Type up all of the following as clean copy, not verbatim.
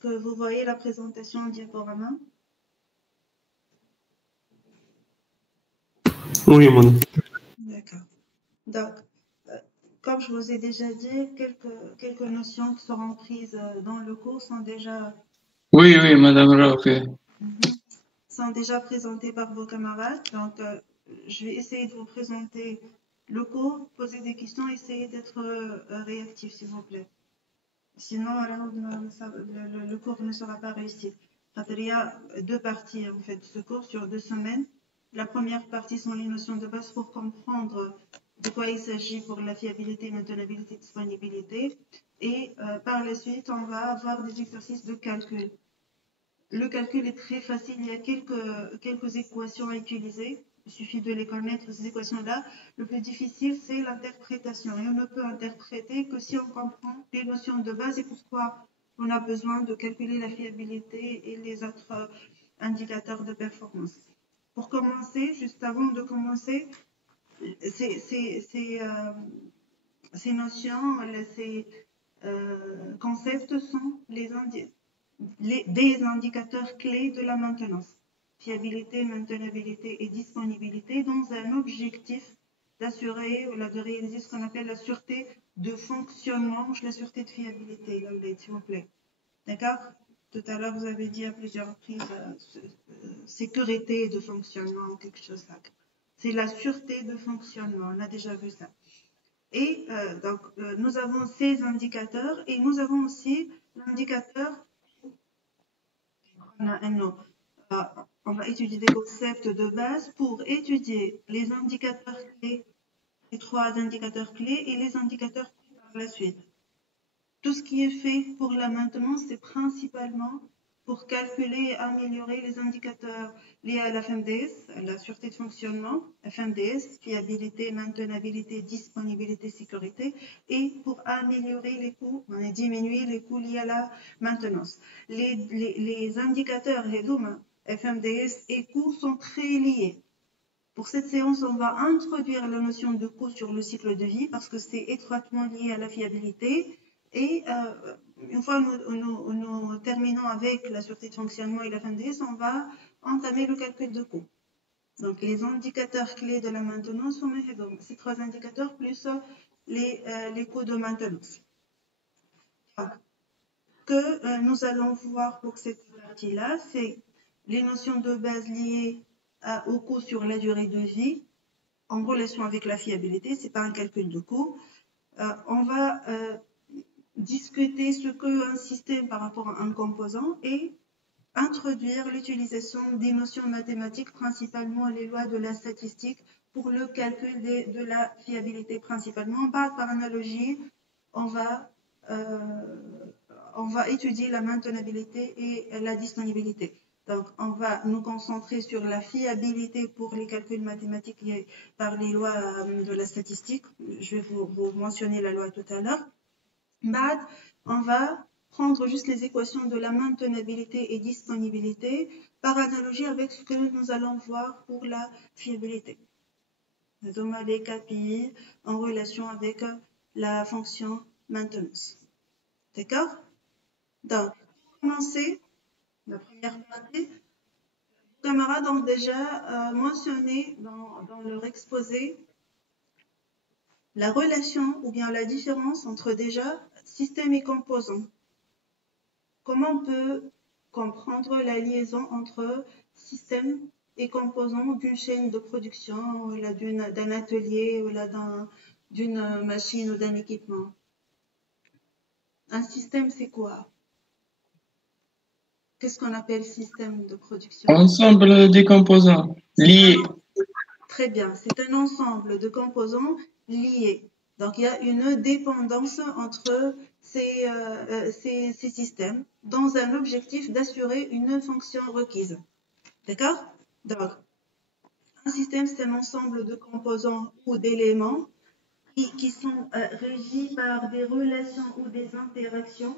que vous voyez la présentation en diaporama? Oui, madame. D'accord. Donc, comme je vous ai déjà dit, quelques notions qui seront prises dans le cours sont déjà, Oui, madame Rafi. sont déjà présentées par vos camarades. Donc, je vais essayer de vous présenter le cours, poser des questions, essayer d'être réactif, s'il vous plaît. Sinon, le cours ne sera pas réussi. Il y a deux parties, en fait, ce cours sur 2 semaines. La première partie sont les notions de base pour comprendre de quoi il s'agit pour la fiabilité, maintenabilité, disponibilité. Et par la suite, on va avoir des exercices de calcul. Le calcul est très facile, il y a quelques équations à utiliser. Il suffit de les connaître, ces équations-là. Le plus difficile, c'est l'interprétation. Et on ne peut interpréter que si on comprend les notions de base et pourquoi on a besoin de calculer la fiabilité et les autres indicateurs de performance. Pour commencer, juste avant de commencer, ces notions, ces concepts sont des indicateurs clés de la maintenance. Fiabilité, maintenabilité et disponibilité dans un objectif d'assurer ou de réaliser ce qu'on appelle la sûreté de fonctionnement, la sûreté de fiabilité, s'il vous plaît. D'accord? Tout à l'heure, vous avez dit à plusieurs reprises sécurité de fonctionnement, quelque chose là. C'est la sûreté de fonctionnement, on a déjà vu ça. Et donc, nous avons ces indicateurs et nous avons aussi l'indicateur. On va étudier des concepts de base pour étudier les indicateurs clés, les 3 indicateurs clés et les indicateurs clés par la suite. Tout ce qui est fait pour la maintenance, c'est principalement pour calculer et améliorer les indicateurs liés à la FMDS, la sûreté de fonctionnement, FMDS, fiabilité, maintenabilité, disponibilité, sécurité, et pour améliorer les coûts, diminuer les coûts liés à la maintenance. Les indicateurs FMDS et coûts sont très liés. Pour cette séance, on va introduire la notion de coût sur le cycle de vie parce que c'est étroitement lié à la fiabilité. Et une fois nous terminons avec la sûreté de fonctionnement et la FMDS, on va entamer le calcul de coût. Donc, les indicateurs clés de la maintenance sont ces 3 indicateurs plus les coûts de maintenance. Donc, que nous allons voir pour cette partie-là, c'est les notions de base liées au coût sur la durée de vie en relation avec la fiabilité, ce n'est pas un calcul de coût. On va discuter ce qu'un système par rapport à un composant et introduire l'utilisation des notions mathématiques, principalement les lois de la statistique, pour le calcul de la fiabilité principalement. Par analogie, on va étudier la maintenabilité et la disponibilité. Donc, on va nous concentrer sur la fiabilité pour les calculs mathématiques par les lois de la statistique. Je vais vous mentionner la loi tout à l'heure. On va prendre juste les équations de la maintenabilité et disponibilité par analogie avec ce que nous allons voir pour la fiabilité. Les KPI en relation avec la fonction maintenance. D'accord? Donc, pour commencer, la première partie, les camarades ont déjà mentionné dans leur exposé la relation ou bien la différence entre déjà système et composant. Comment on peut comprendre la liaison entre système et composant d'une chaîne de production, d'un atelier, d'une machine ou d'un équipement? Un système, c'est quoi? Qu'est-ce qu'on appelle système de production? Ensemble des composants liés. Très bien, c'est un ensemble de composants liés. Donc, il y a une dépendance entre ces systèmes dans un objectif d'assurer une fonction requise. D'accord? Donc, un système, c'est un ensemble de composants ou d'éléments qui sont régis par des relations ou des interactions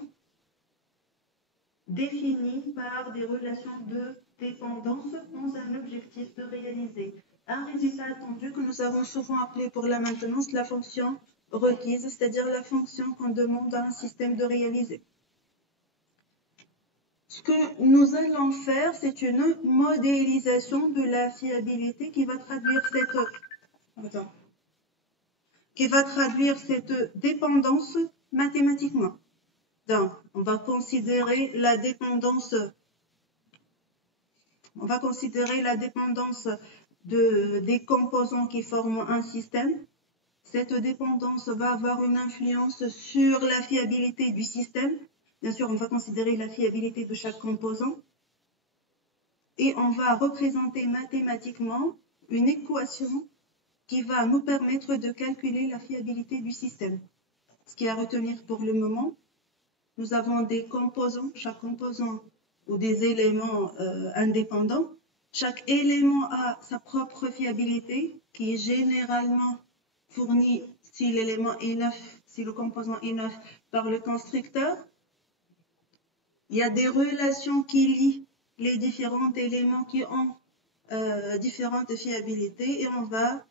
définies par des relations de dépendance dans un objectif de réaliser un résultat attendu que nous avons souvent appelé pour la maintenance la fonction requise, c'est-à-dire la fonction qu'on demande à un système de réaliser. Ce que nous allons faire, c'est une modélisation de la fiabilité qui va traduire cette dépendance mathématiquement. Donc, on va considérer la dépendance des composants qui forment un système. Cette dépendance va avoir une influence sur la fiabilité du système. Bien sûr, on va considérer la fiabilité de chaque composant. Et on va représenter mathématiquement une équation qui va nous permettre de calculer la fiabilité du système. Ce qui est à retenir pour le moment, nous avons des composants, chaque composant ou des éléments indépendants. Chaque élément a sa propre fiabilité qui est généralement fournie si l'élément est neuf, si le composant est neuf par le constructeur. Il y a des relations qui lient les différents éléments qui ont différentes fiabilités et on va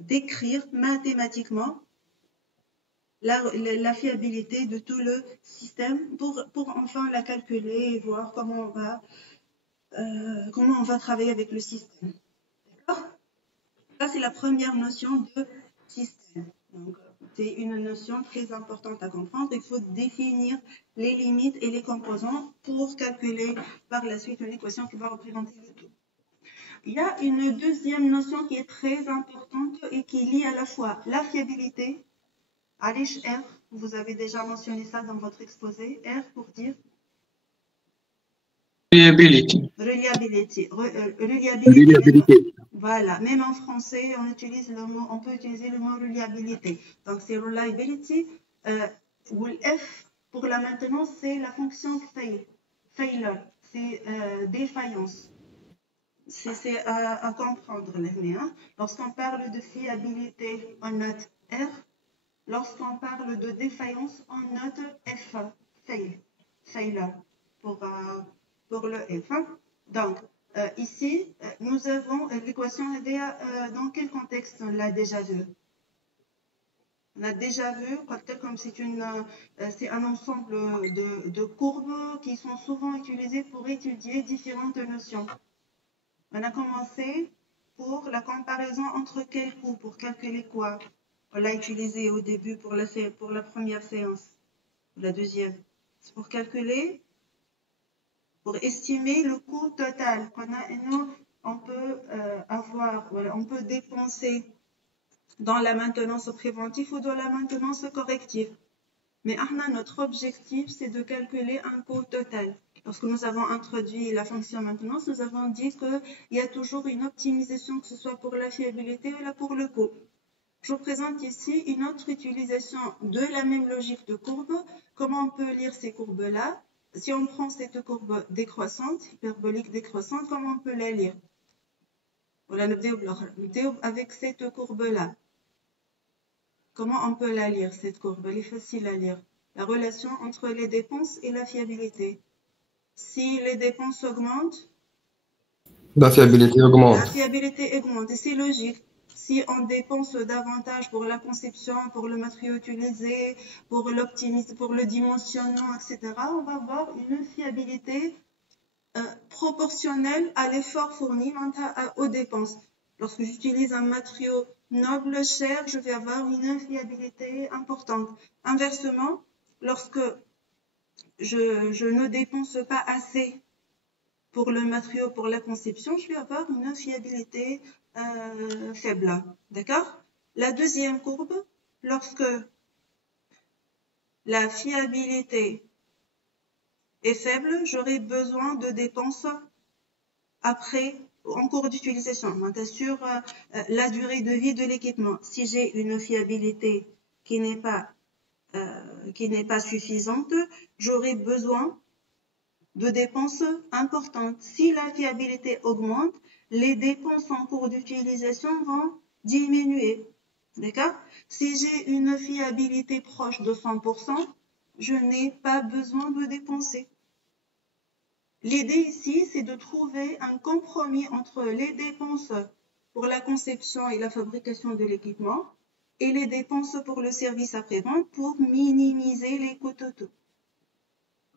décrire mathématiquement la fiabilité de tout le système pour enfin la calculer et voir comment on va travailler avec le système. D'accord? Ça, c'est la première notion de système. Donc, c'est une notion très importante à comprendre. Il faut définir les limites et les composants pour calculer par la suite une équation qui va représenter le tout. Il y a une deuxième notion qui est très importante et qui lie à la fois la fiabilité. Allez, R, vous avez déjà mentionné ça dans votre exposé. R pour dire Reliability. Reliabilité. Voilà, même en français, on peut utiliser le mot reliabilité. Donc, c'est reliability. Ou F, pour la maintenance, c'est la fonction failure. C'est défaillance. C'est à comprendre, les hein. Lorsqu'on parle de fiabilité, on note R. Lorsqu'on parle de défaillance, on note F, failure, pour le F. Donc, ici, nous avons l'équation dans quel contexte on l'a déjà vu? On a déjà vu, comme c'est un ensemble de courbes qui sont souvent utilisées pour étudier différentes notions. On a commencé pour la comparaison entre quels coups, pour calculer quoi? On l'a utilisé au début pour la première séance, la deuxième. C'est pour calculer, pour estimer le coût total qu'on a. Et nous, on peut on peut dépenser dans la maintenance préventive ou dans la maintenance corrective. Mais notre objectif, c'est de calculer un coût total. Lorsque nous avons introduit la fonction maintenance, nous avons dit qu'il y a toujours une optimisation, que ce soit pour la fiabilité ou pour le coût. Je vous présente ici une autre utilisation de la même logique de courbe. Comment on peut lire ces courbes-là? Si on prend cette courbe décroissante, hyperbolique décroissante, comment on peut la lire? Voilà, avec cette courbe-là. Comment on peut la lire, cette courbe? Elle est facile à lire. La relation entre les dépenses et la fiabilité. Si les dépenses augmentent, la fiabilité augmente. La fiabilité augmente, et c'est logique. Si on dépense davantage pour la conception, pour le matériau utilisé, pour le dimensionnement, etc., on va avoir une fiabilité proportionnelle à l'effort fourni aux dépenses. Lorsque j'utilise un matériau noble, cher, je vais avoir une fiabilité importante. Inversement, lorsque je ne dépense pas assez pour le matériau, pour la conception, je vais avoir une fiabilité faible. D'accord? La deuxième courbe, lorsque la fiabilité est faible, j'aurai besoin de dépenses en cours d'utilisation. Sur la durée de vie de l'équipement. Si j'ai une fiabilité qui n'est pas suffisante, j'aurai besoin de dépenses importantes. Si la fiabilité augmente, les dépenses en cours d'utilisation vont diminuer. D'accord? Si j'ai une fiabilité proche de 100%, je n'ai pas besoin de dépenser. L'idée ici, c'est de trouver un compromis entre les dépenses pour la conception et la fabrication de l'équipement et les dépenses pour le service après-vente pour minimiser les coûts totaux.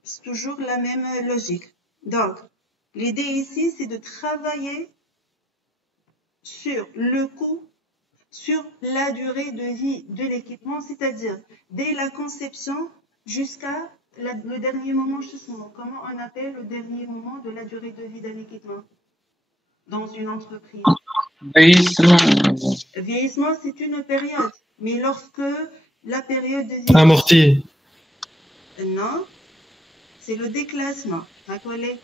C'est toujours la même logique. Donc, l'idée ici, c'est de travailler sur le coût, sur la durée de vie de l'équipement, c'est-à-dire dès la conception jusqu'à le dernier moment, justement. Comment on appelle le dernier moment de la durée de vie d'un équipement dans une entreprise? vieillissement. Vieillissement, c'est une période. Mais lorsque la période de vie... Amorti. Non, c'est le déclassement. Rappelez,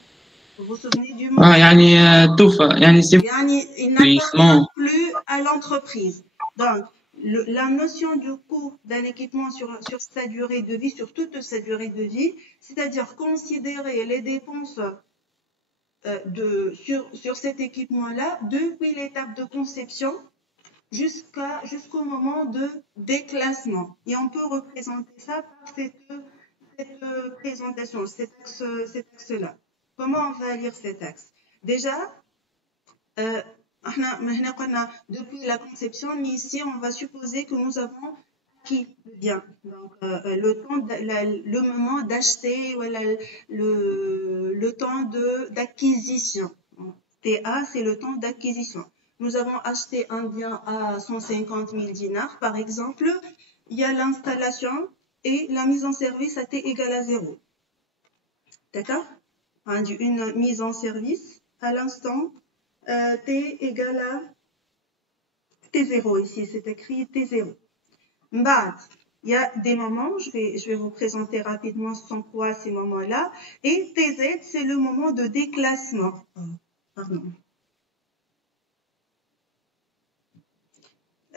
vous vous souvenez du mot? يعني توفى يعني c'est Il n'appartient plus à l'entreprise. Donc, la notion du coût d'un équipement sur sa durée de vie, sur toute sa durée de vie, c'est-à-dire considérer les dépenses sur cet équipement-là depuis l'étape de conception jusqu'au moment de déclassement. Et on peut représenter ça par cette présentation, cet axe-là. Comment on va lire cet axe? Déjà, depuis la conception, mais ici, on va supposer que nous avons acquis le bien. Donc, le moment d'acheter, voilà, le temps d'acquisition. TA, c'est le temps d'acquisition. Nous avons acheté un bien à 150 000 dinars, par exemple. Il y a l'installation et la mise en service à T égale à 0. D'accord? Une mise en service à l'instant T égale à T0 ici, c'est écrit T0. Mbad, il y a des moments, je vais vous présenter rapidement sont quoi ces moments-là. Et TZ, c'est le moment de déclassement. Pardon.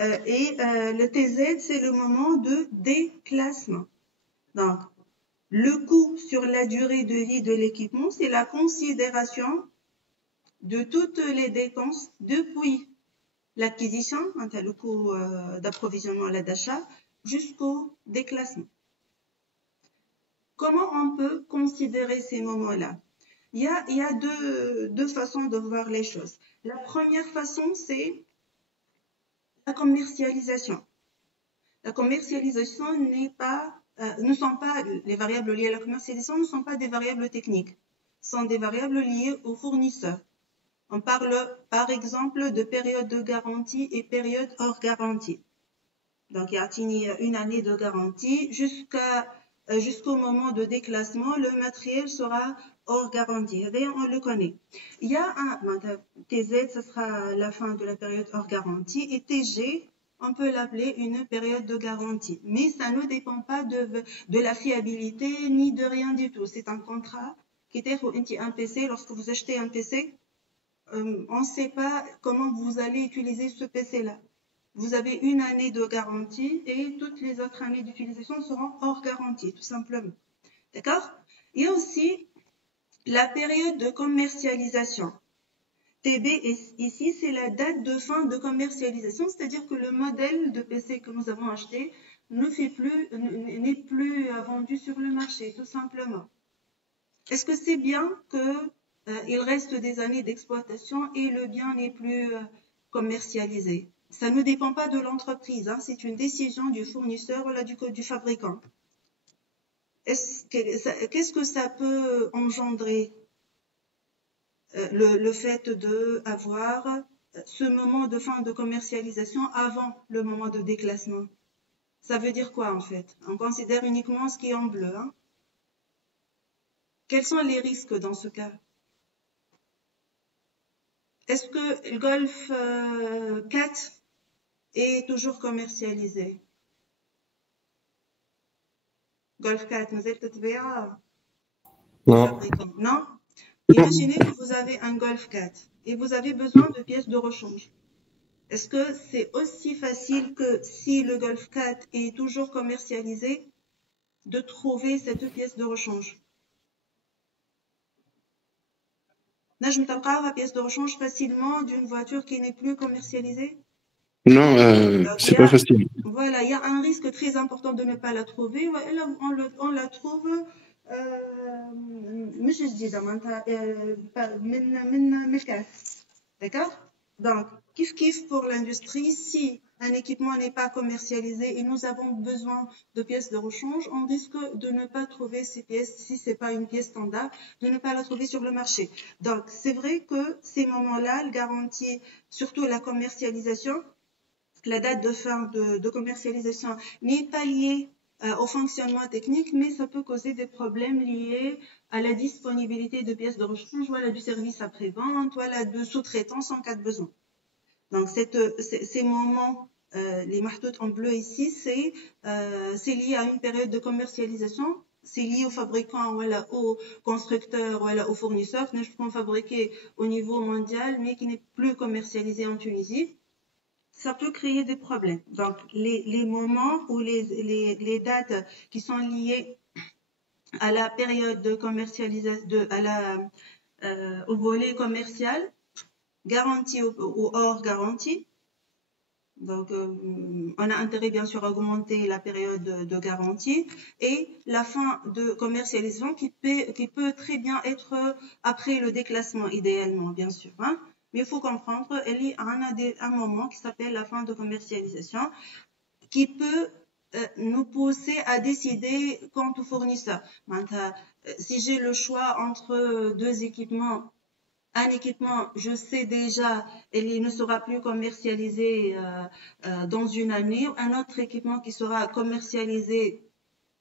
Le TZ, c'est le moment de déclassement. Donc, le coût sur la durée de vie de l'équipement, c'est la considération de toutes les dépenses depuis l'acquisition, le coût d'approvisionnement, d'achat, jusqu'au déclassement. Comment on peut considérer ces moments-là? Il y a deux façons de voir les choses. La première façon, c'est la commercialisation. La commercialisation ne sont pas, les variables liées à la commercialisation ne sont pas des variables techniques, ce sont des variables liées aux fournisseurs. On parle par exemple de période de garantie et période hors garantie. Donc, il y a une année de garantie jusqu'au moment de déclassement, le matériel sera hors garantie. On le connaît. Il y a TZ, ce sera la fin de la période hors garantie, et TG, on peut l'appeler une période de garantie. Mais ça ne dépend pas de la fiabilité ni de rien du tout. C'est un contrat qui est un PC. Lorsque vous achetez un PC, on ne sait pas comment vous allez utiliser ce PC-là. Vous avez une année de garantie et toutes les autres années d'utilisation seront hors garantie, tout simplement. D'accord? Il y a aussi la période de commercialisation. TB, ici, c'est la date de fin de commercialisation, c'est-à-dire que le modèle de PC que nous avons acheté n'est plus vendu sur le marché, tout simplement. Est-ce que c'est bien qu'il reste des années d'exploitation et le bien n'est plus commercialisé? Ça ne dépend pas de l'entreprise, c'est une décision du fournisseur ou du fabricant. Qu'est-ce que ça peut engendrer le fait d'avoir ce moment de fin de commercialisation avant le moment de déclassement? Ça veut dire quoi en fait? On considère uniquement ce qui est en bleu. Quels sont les risques dans ce cas? Est-ce que le Golf 4 est toujours commercialisé? Golf 4, vous êtes Non. Non? Imaginez que vous avez un Golf 4 et vous avez besoin de pièces de rechange. Est-ce que c'est aussi facile que si le Golf 4 est toujours commercialisé de trouver cette pièce de rechange? نجم تلقاوها pièce de rechange facilement d'une voiture qui n'est plus commercialisée? Non, c'est pas facile. Voilà, il y a un risque très important de ne pas la trouver. On la trouve مش جديدة معناتها من الكاس. D'accord? Donc, kiff pour l'industrie, si un équipement n'est pas commercialisé et nous avons besoin de pièces de rechange, on risque de ne pas trouver ces pièces, si ce n'est pas une pièce standard, de ne pas la trouver sur le marché. Donc, c'est vrai que ces moments-là, le garantit surtout la commercialisation, la date de fin de commercialisation n'est pas liée au fonctionnement technique, mais ça peut causer des problèmes liés à la disponibilité de pièces de rechange, voilà du service après-vente, voilà de sous-traitance en cas de besoin. Donc, ces moments, les marteaux en bleu ici, c'est lié à une période de commercialisation, c'est lié aux fabricants, voilà, aux constructeurs, voilà, aux fournisseurs qui sont fabriqués au niveau mondial, mais qui n'est plus commercialisé en Tunisie. Ça peut créer des problèmes. Donc, les moments ou les dates qui sont liées à la période de commercialisation, au volet commercial, garantie ou hors garantie. Donc, on a intérêt bien sûr à augmenter la période de garantie et la fin de commercialisation qui peut très bien être après le déclassement idéalement, bien sûr. Hein. Mais il faut comprendre, il y a un moment qui s'appelle la fin de commercialisation qui peut nous pousser à décider quant au fournisseur. Si j'ai le choix entre deux équipements, un équipement, je sais déjà, il ne sera plus commercialisé dans une année. Un autre équipement qui sera commercialisé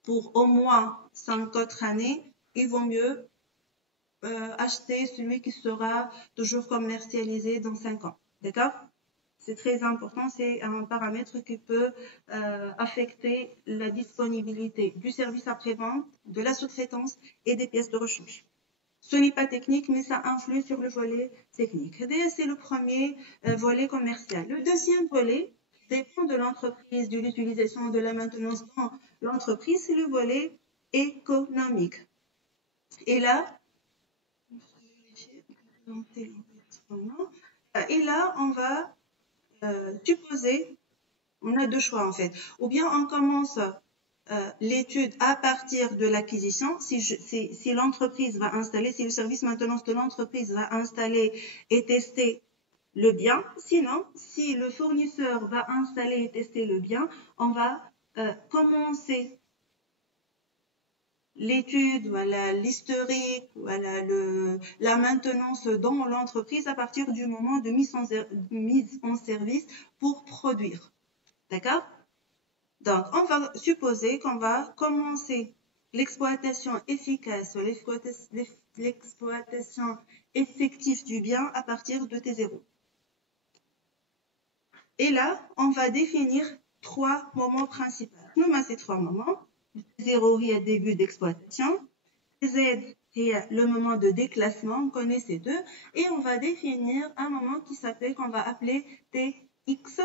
pour au moins 5 autres années, il vaut mieux acheter celui qui sera toujours commercialisé dans 5 ans. D'accord? C'est très important, c'est un paramètre qui peut affecter la disponibilité du service après-vente, de la sous-traitance et des pièces de rechange. Ce n'est pas technique, mais ça influe sur le volet technique. C'est le premier volet commercial. Le deuxième volet dépend de l'entreprise, de l'utilisation, de la maintenance dans l'entreprise, c'est le volet économique. Et là, on va supposer, on a deux choix en fait. Ou bien on commence l'étude à partir de l'acquisition, si l'entreprise va installer, si le service maintenance de l'entreprise va installer et tester le bien. Sinon, si le fournisseur va installer et tester le bien, on va commencer l'étude, voilà, l'historique, voilà, la maintenance dans l'entreprise à partir du moment de mise en service pour produire. D'accord? Donc, on va supposer qu'on va commencer l'exploitation efficace, l'exploitation effective du bien à partir de T0. Et là, on va définir 3 moments principaux. Nous avons ces 3 moments. T0 est le début d'exploitation. Z est le moment de déclassement. On connaît ces deux. Et on va définir un moment qu'on va appeler TX,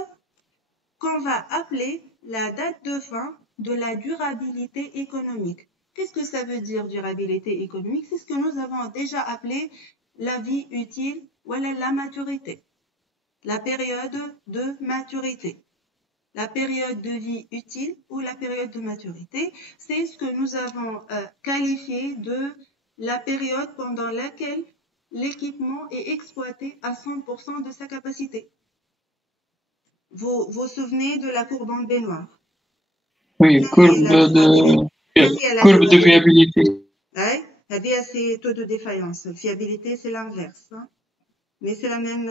qu'on va appeler la date de fin de la durabilité économique. Qu'est-ce que ça veut dire durabilité économique? C'est ce que nous avons déjà appelé la vie utile ou la maturité. La période de maturité. La période de vie utile ou la période de maturité, c'est ce que nous avons qualifié de la période pendant laquelle l'équipement est exploité à 100% de sa capacité. Vous vous souvenez de la courbe en baignoire? Oui, courbe de fiabilité. Oui, c'est taux de défaillance. Fiabilité, c'est l'inverse. Hein? Mais c'est la même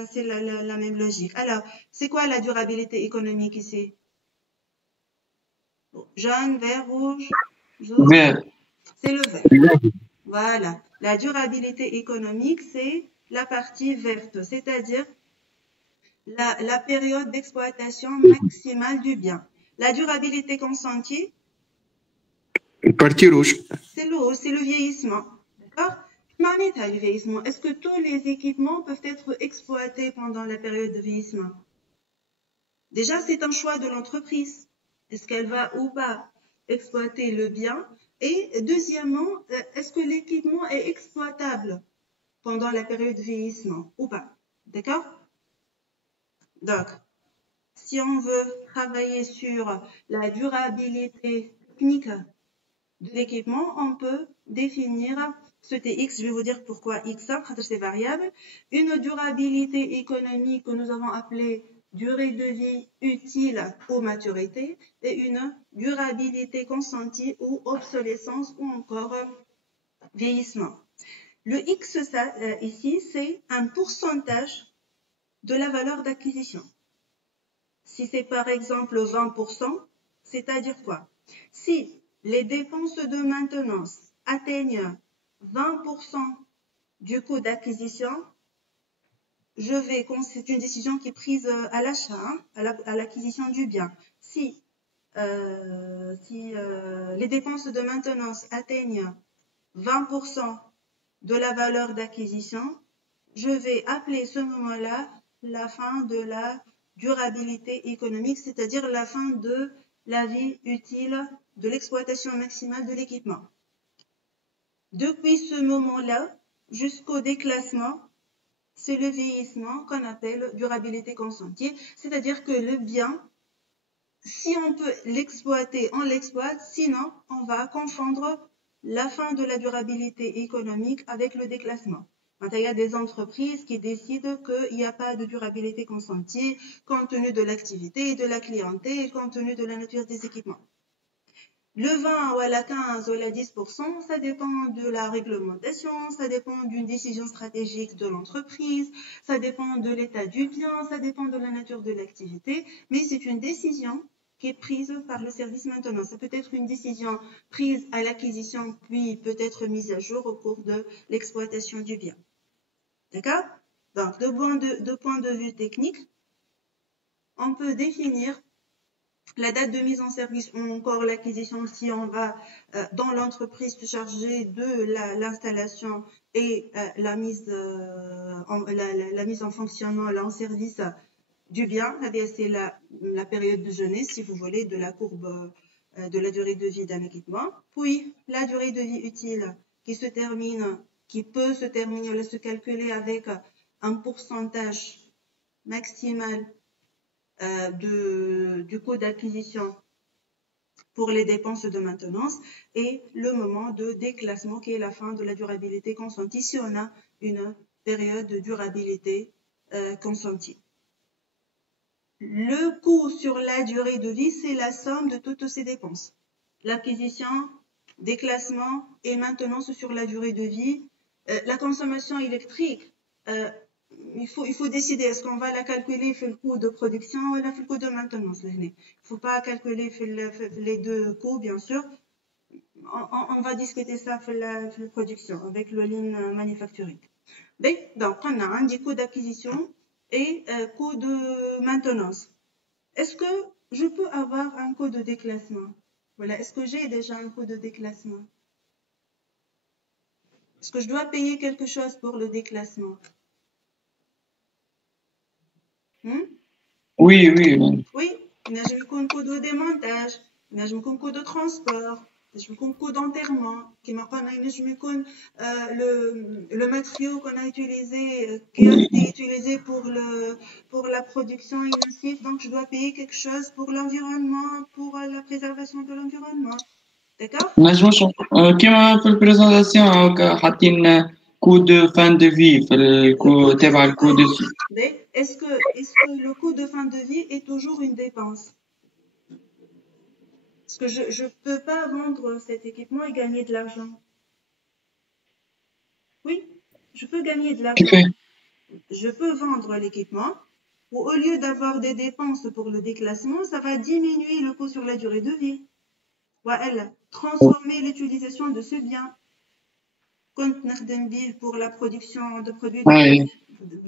logique. Alors, c'est quoi la durabilité économique ici? Jaune, vert, rouge, jaune. Vert. C'est le vert. Voilà. La durabilité économique, c'est la partie verte, c'est-à-dire la période d'exploitation maximale du bien. La durabilité consentie, partie rouge. C'est le vieillissement. D'accord? Le vieillissement. Est-ce que tous les équipements peuvent être exploités pendant la période de vieillissement? Déjà, c'est un choix de l'entreprise. Est-ce qu'elle va ou pas exploiter le bien? Et deuxièmement, est-ce que l'équipement est exploitable pendant la période de vieillissement ou pas? D'accord? Donc, si on veut travailler sur la durabilité technique de l'équipement, on peut définir ce TX, je vais vous dire pourquoi X, c'est variable, une durabilité économique que nous avons appelée durée de vie utile ou maturité et une durabilité consentie ou obsolescence ou encore vieillissement. Le X ici, c'est un pourcentage de la valeur d'acquisition. Si c'est par exemple 20%, c'est-à-dire quoi? Si les dépenses de maintenance atteignent 20% du coût d'acquisition, c'est une décision qui est prise à l'achat, à l'acquisition du bien. Si les dépenses de maintenance atteignent 20% de la valeur d'acquisition, je vais appeler ce moment-là la fin de la durabilité économique, c'est-à-dire la fin de la vie utile de l'exploitation maximale de l'équipement. Depuis ce moment-là jusqu'au déclassement, c'est le vieillissement qu'on appelle durabilité consentie, c'est-à-dire que le bien, si on peut l'exploiter, on l'exploite, sinon on va confondre la fin de la durabilité économique avec le déclassement. Il y a des entreprises qui décident qu'il n'y a pas de durabilité consentie compte tenu de l'activité et de la clientèle et compte tenu de la nature des équipements. Le 20 ou à la 15 ou à la 10%, ça dépend de la réglementation, ça dépend d'une décision stratégique de l'entreprise, ça dépend de l'état du bien, ça dépend de la nature de l'activité, mais c'est une décision qui est prise par le service maintenance. Ça peut être une décision prise à l'acquisition, puis peut être mise à jour au cours de l'exploitation du bien. D'accord? Donc, de point de vue technique, on peut définir la date de mise en service ou encore l'acquisition si on va dans l'entreprise se charger de l'installation et la mise en fonctionnement, en service du bien. C'est la période de jeunesse, si vous voulez, de la courbe de la durée de vie d'un équipement. Puis, la durée de vie utile qui peut se terminer, se calculer avec un pourcentage maximal du coût d'acquisition pour les dépenses de maintenance et le moment de déclassement qui est la fin de la durabilité consentie si on a une période de durabilité consentie. Le coût sur la durée de vie, c'est la somme de toutes ces dépenses. L'acquisition, déclassement et maintenance sur la durée de vie. La consommation électrique, il faut décider, est-ce qu'on va la calculer sur le coût de production ou le coût de maintenance. Il ne faut pas calculer les deux coûts, bien sûr. On va discuter ça sur la production avec le lean manufacturing. Donc, on a un coût d'acquisition et coût de maintenance. Est-ce que je peux avoir un coût de déclassement? Voilà, est-ce que j'ai déjà un coût de déclassement? Est-ce que je dois payer quelque chose pour le déclassement? Oui. Oui, نجم يكون coût de démontage, نجم يكون coût de transport, نجم يكون coût d'enterrement, كما قلنا نجم يكون le matériau qu'on a utilisé, qui a été utilisé pour la production et ainsi, donc je dois payer quelque chose pour l'environnement, pour la préservation de l'environnement. D'accord? كما في البريزونطاسيون حاطين coût de fin de vie في الكو تبع الكو de Est-ce que le coût de fin de vie est toujours une dépense? Parce que je ne peux pas vendre cet équipement et gagner de l'argent. Oui, je peux gagner de l'argent. Je peux vendre l'équipement ou au lieu d'avoir des dépenses pour le déclassement, ça va diminuer le coût sur la durée de vie. Voilà, transformer l'utilisation de ce bien. Pour la production de produits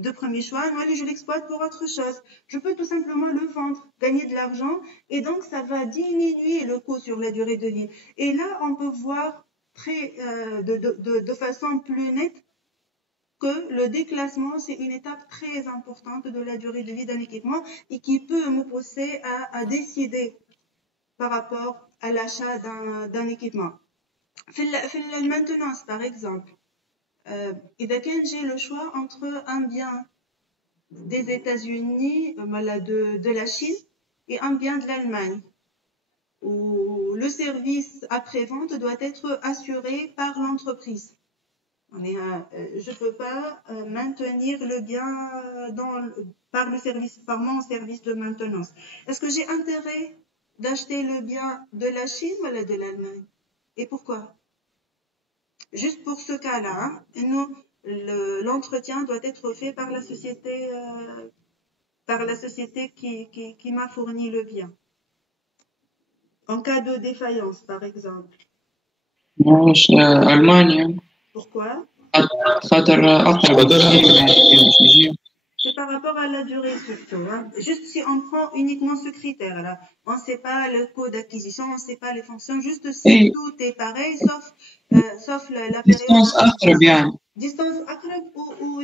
de premier choix, moi je l'exploite pour autre chose. Je peux tout simplement le vendre, gagner de l'argent et donc ça va diminuer le coût sur la durée de vie. Et là, on peut voir de façon plus nette que le déclassement, c'est une étape très importante de la durée de vie d'un équipement et qui peut me pousser à décider par rapport à l'achat d'un équipement. La maintenance, par exemple. إذا كان j'ai le choix entre un bien des États-Unis, de la Chine, et un bien de l'Allemagne, où le service après-vente doit être assuré par l'entreprise. Je ne peux pas maintenir le bien par mon service de maintenance. Est-ce que j'ai intérêt d'acheter le bien de la Chine ou de l'Allemagne? Et pourquoi? Juste pour ce cas-là, l'entretien doit être fait par la société qui m'a fourni le bien. En cas de défaillance, par exemple. مش ألمانيا Pourquoi? خاطر أقرب شيء. C'est par rapport à la durée surtout. Hein. Juste si on prend uniquement ce critère-là, on ne sait pas le coût d'acquisition, on ne sait pas les fonctions, juste si tout est pareil, sauf la période. Distance أقرب يعني. Distance أقرب ou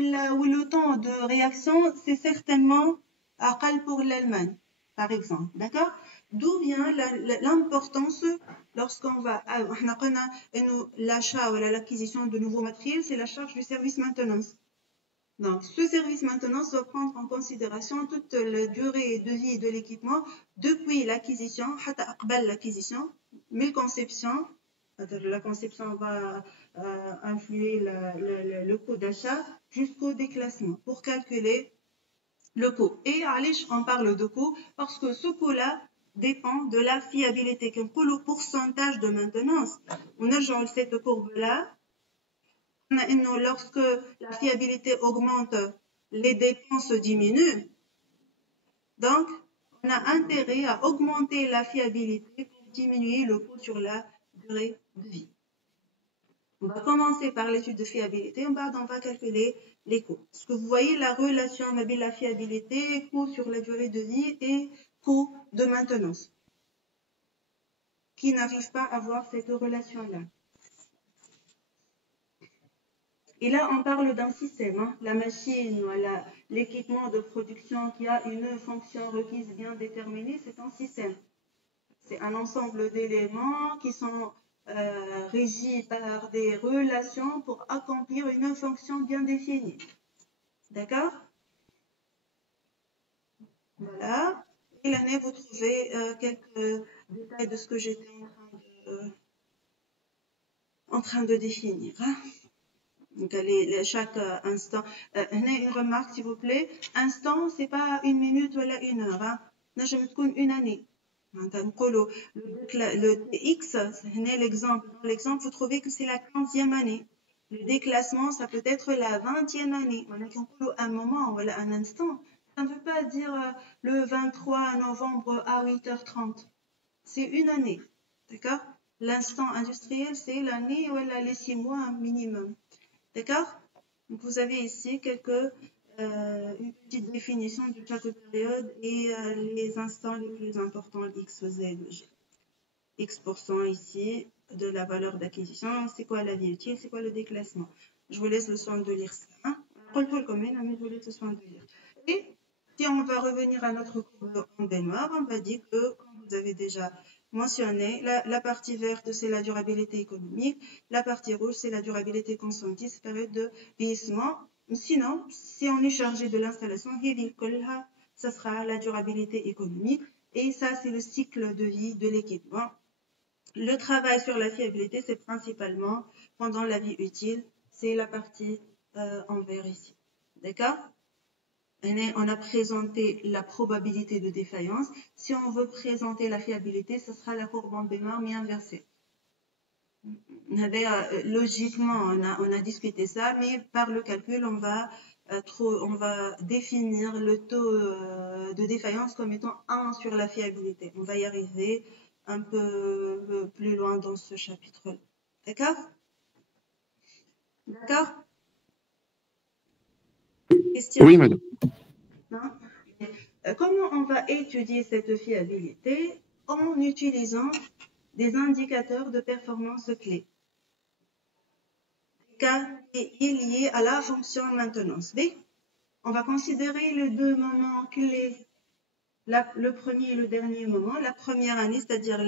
le temps de réaction, c'est certainement أقل pour l'Allemagne, par exemple. D'accord? D'où vient l'importance lorsqu'on va l'achat ou l'acquisition de nouveaux matériels, c'est la charge du service maintenance. Donc, ce service maintenance doit prendre en considération toute la durée de vie de l'équipement depuis l'acquisition, mais la conception va influer le coût d'achat jusqu'au déclassement pour calculer le coût. Et on parle de coût parce que ce coût-là dépend de la fiabilité. Le pourcentage de maintenance, on a genre cette courbe-là. Lorsque la fiabilité augmente, les dépenses diminuent. Donc, on a intérêt à augmenter la fiabilité pour diminuer le coût sur la durée de vie. On va commencer par l'étude de fiabilité. On va calculer les coûts. Est-ce que vous voyez la relation avec la fiabilité, coût sur la durée de vie et coût de maintenance? Qui n'arrive pas à voir cette relation-là? Et là, on parle d'un système. Hein. La machine, voilà, l'équipement de production qui a une fonction requise bien déterminée, c'est un système. C'est un ensemble d'éléments qui sont régis par des relations pour accomplir une fonction bien définie. D'accord? Voilà. Et l'année, vous trouvez quelques détails de ce que j'étais en train de définir. Hein. Donc, chaque instant. Une remarque, s'il vous plaît. Instant, c'est pas une minute ou une heure. Hein. Je me trouve une année. Le TX, c'est l'exemple. Dans l'exemple, vous trouvez que c'est la 15e année. Le déclassement, ça peut être la 20e année. On a un moment, voilà, un instant. Ça ne veut pas dire le 23 novembre à 8h30. C'est une année. D'accord? L'instant industriel, c'est l'année ou les 6 mois minimum. D'accord? Donc, vous avez ici une petite définition de chaque période et les instants les plus importants, X, Z, G. X% ici de la valeur d'acquisition. C'est quoi la vie utile? C'est quoi le déclassement? Je vous laisse le soin de lire ça. Hein? Je vous laisse le soin de lire. Et si on va revenir à notre cours en baignoire, on va dire que, comme vous avez déjà mentionné, la partie verte, c'est la durabilité économique. La partie rouge, c'est la durabilité consentie, c'est période de vieillissement. Sinon, si on est chargé de l'installation, ça sera la durabilité économique. Et ça, c'est le cycle de vie de l'équipement. Le travail sur la fiabilité, c'est principalement pendant la vie utile. C'est la partie en vert ici. D'accord? On a présenté la probabilité de défaillance. Si on veut présenter la fiabilité, ce sera la courbe en baignoire mais inversée. Logiquement, on a discuté ça, mais par le calcul, on va définir le taux de défaillance comme étant 1 sur la fiabilité. On va y arriver un peu plus loin dans ce chapitre-là. D'accord? D'accord? Question? Oui, madame. Non? Comment on va étudier cette fiabilité? En utilisant des indicateurs de performance clés. Liés à la fonction maintenance. B. On va considérer les deux moments clés. Le premier et le dernier moment. La première année, c'est-à-dire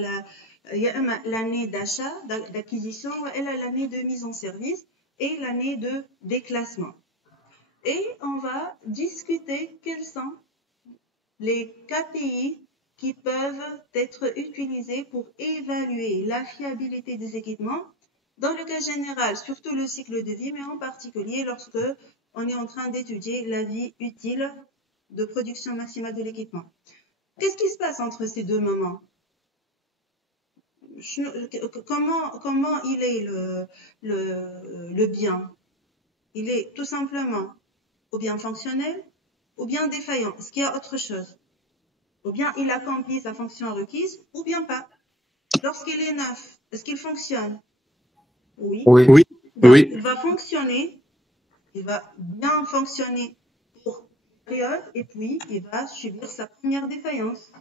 l'année d'achat, d'acquisition, et l'année de mise en service et l'année de déclassement. Et on va discuter quels sont les KPI qui peuvent être utilisés pour évaluer la fiabilité des équipements dans le cas général, surtout le cycle de vie, mais en particulier lorsque on est en train d'étudier la vie utile de production maximale de l'équipement. Qu'est-ce qui se passe entre ces deux moments? Comment il est le bien? Il est tout simplement ou bien fonctionnel ou bien défaillant. Est-ce qu'il y a autre chose? Ou bien il accomplit sa fonction requise ou bien pas. Lorsqu'il est neuf, est-ce qu'il fonctionne? Oui. Oui. Donc, Oui. il va fonctionner, il va bien fonctionner pour une période et puis il va subir sa première défaillance.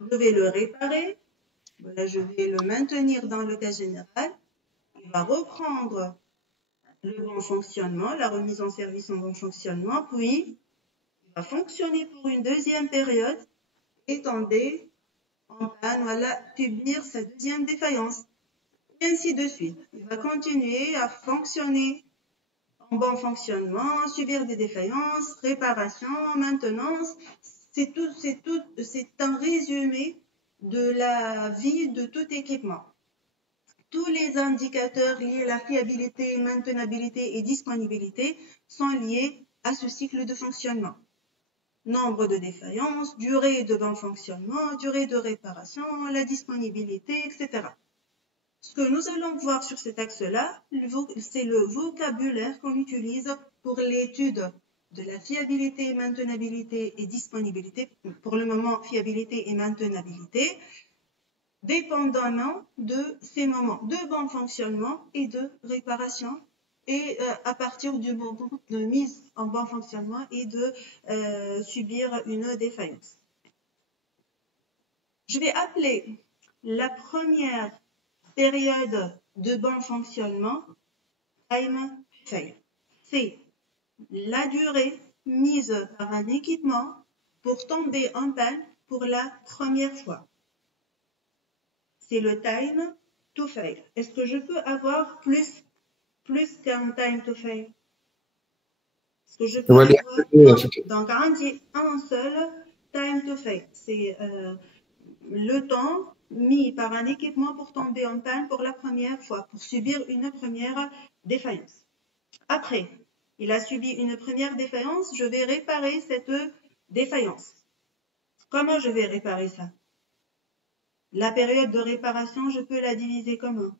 Je vais le réparer, voilà, je vais le maintenir dans le cas général, il va reprendre le bon fonctionnement, la remise en service en bon fonctionnement, puis il va fonctionner pour une deuxième période et tomber en panne, voilà, subir sa deuxième défaillance. Et ainsi de suite. Il va continuer à fonctionner en bon fonctionnement, subir des défaillances, réparation, maintenance. C'est un résumé de la vie de tout équipement. Tous les indicateurs liés à la fiabilité, maintenabilité et disponibilité sont liés à ce cycle de fonctionnement. Nombre de défaillances, durée de bon fonctionnement, durée de réparation, la disponibilité, etc. Ce que nous allons voir sur cet axe-là, c'est le vocabulaire qu'on utilise pour l'étude de la fiabilité, maintenabilité et disponibilité. Pour le moment, fiabilité et maintenabilité, dépendamment de ces moments de bon fonctionnement et de réparation, et à partir du moment de mise en bon fonctionnement et de subir une défaillance. Je vais appeler la première période de bon fonctionnement time to fail. C'est la durée mise par un équipement pour tomber en panne pour la première fois. C'est le time to fail. Est-ce que je peux avoir plus qu'un time to fail? Est-ce que je peux avoir donc un seul time to fail? C'est le temps mis par un équipement pour tomber en panne pour la première fois, pour subir une première défaillance. Après, il a subi une première défaillance, je vais réparer cette défaillance. Comment je vais réparer ça? La période de réparation, je peux la diviser comment?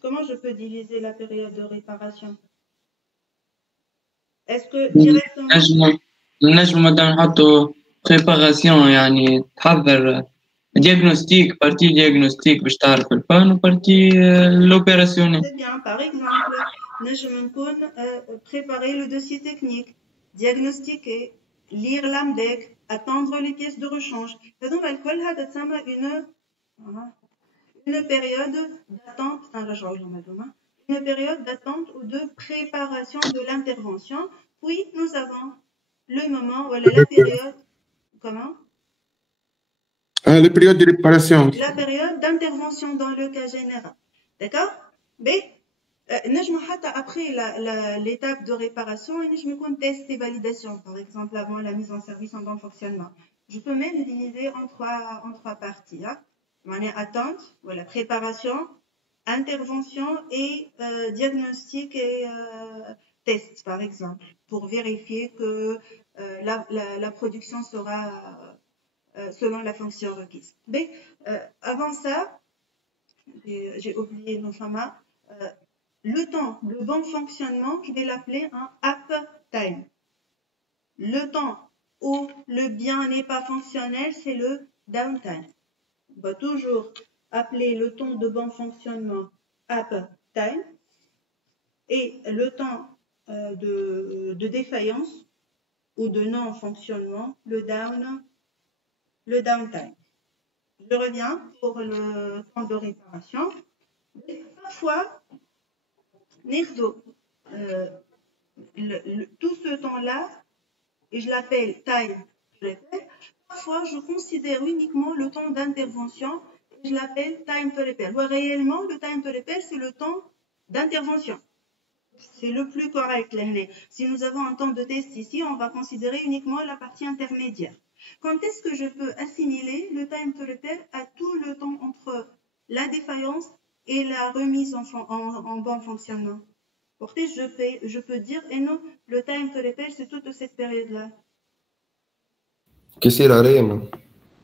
Comment je peux diviser la période de réparation? Est-ce que directement... نجم مثلا نحطوا بريباراسيون يعني تحضر ديagnostic بارتي ديagnostic باش تعرف البان وبارتي l'opérationnel. C'est bien, par exemple, نجم نكون préparer le dossier technique, diagnostiquer, lire l'AMDEC, attendre les pièces de rechange. Donc, الكل هذا تسمى une période d'attente, une période d'attente ou de préparation de l'intervention. Puis, nous avons le moment, voilà la période, comment? La période de réparation. La période d'intervention dans le cas général. D'accord? Mais, après l'étape de réparation, je me compte test et validation, par exemple, avant la mise en service en bon fonctionnement. Je peux même diviser en trois parties. Hein? Attente, voilà, préparation, intervention et diagnostic et test, par exemple, pour vérifier que la production sera selon la fonction requise. Mais avant ça, j'ai oublié nos format. Le temps, le bon fonctionnement, je vais l'appeler un uptime. Le temps où le bien n'est pas fonctionnel, c'est le downtime. On va toujours appeler le temps de bon fonctionnement uptime et le temps de défaillance ou de non-fonctionnement, le downtime. Je reviens pour le temps de réparation. Parfois, tout ce temps-là, et je l'appelle time, parfois je considère uniquement le temps d'intervention et je l'appelle time to repair. Réellement, le time to repair, c'est le temps d'intervention. C'est le plus correct. Si nous avons un temps de test ici, on va considérer uniquement la partie intermédiaire. Quand est-ce que je peux assimiler le time to repair à tout le temps entre la défaillance et la remise en bon fonctionnement? Pour que je peux dire, et non, le time to repair, c'est toute cette période-là. كيصير علينا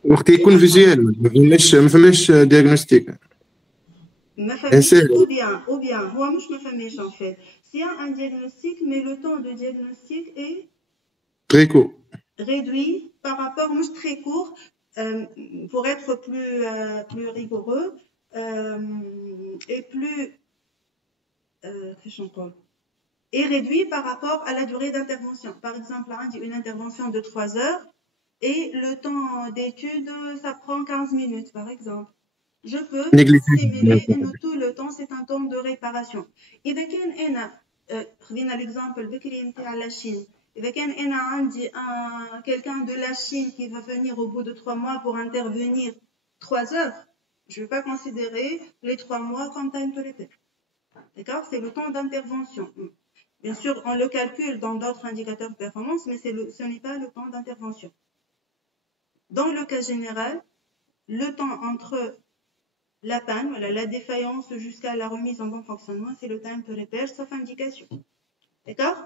وقت يكون فيزيوال ما فماش دياغنوستيك. ما فهميش ou bien هو مش ما فهميش en fait. S'il y a un diagnostic, mais le temps de diagnostic est très court. Réduit par rapport, مش très court, pour être plus rigoureux et plus et réduit par rapport à la durée d'intervention. Par exemple, là, on dit une intervention de 3 heures et le temps d'étude, ça prend 15 minutes, par exemple. Je peux assimiler tout le temps, c'est un temps de réparation. إذا كان أنا خذينا l'exemple بكري نتاع la Chine. إذا كان أنا عندي quelqu'un de la Chine qui va venir au bout de 3 mois pour intervenir 3 heures, je ne vais pas considérer les 3 mois comme time to repair. D'accord? C'est le temps d'intervention. Bien sûr, on le calcule dans d'autres indicateurs de performance, mais ce n'est pas le temps d'intervention. Dans le cas général, le temps entre la panne, voilà, la défaillance jusqu'à la remise en bon fonctionnement, c'est le time to repair, sauf indication. D'accord?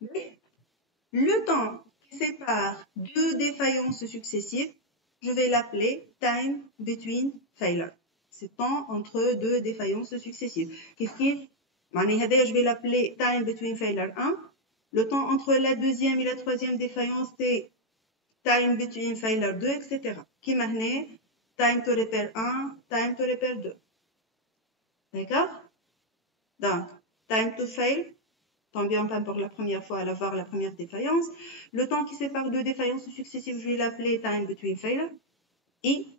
Mais le temps qui sépare 2 défaillances successives, je vais l'appeler time between failure. C'est le temps entre 2 défaillances successives. Qu'est-ce qui est? Je vais l'appeler time between failure 1. Le temps entre la deuxième et la troisième défaillance, c'est time between failure 2, etc. Qui m'a time to repair 1, time to repair 2. D'accord? Donc, time to fail, tombé en panne pour la première fois à avoir la première défaillance. Le temps qui sépare 2 défaillances successives, je vais l'appeler time between failure. Et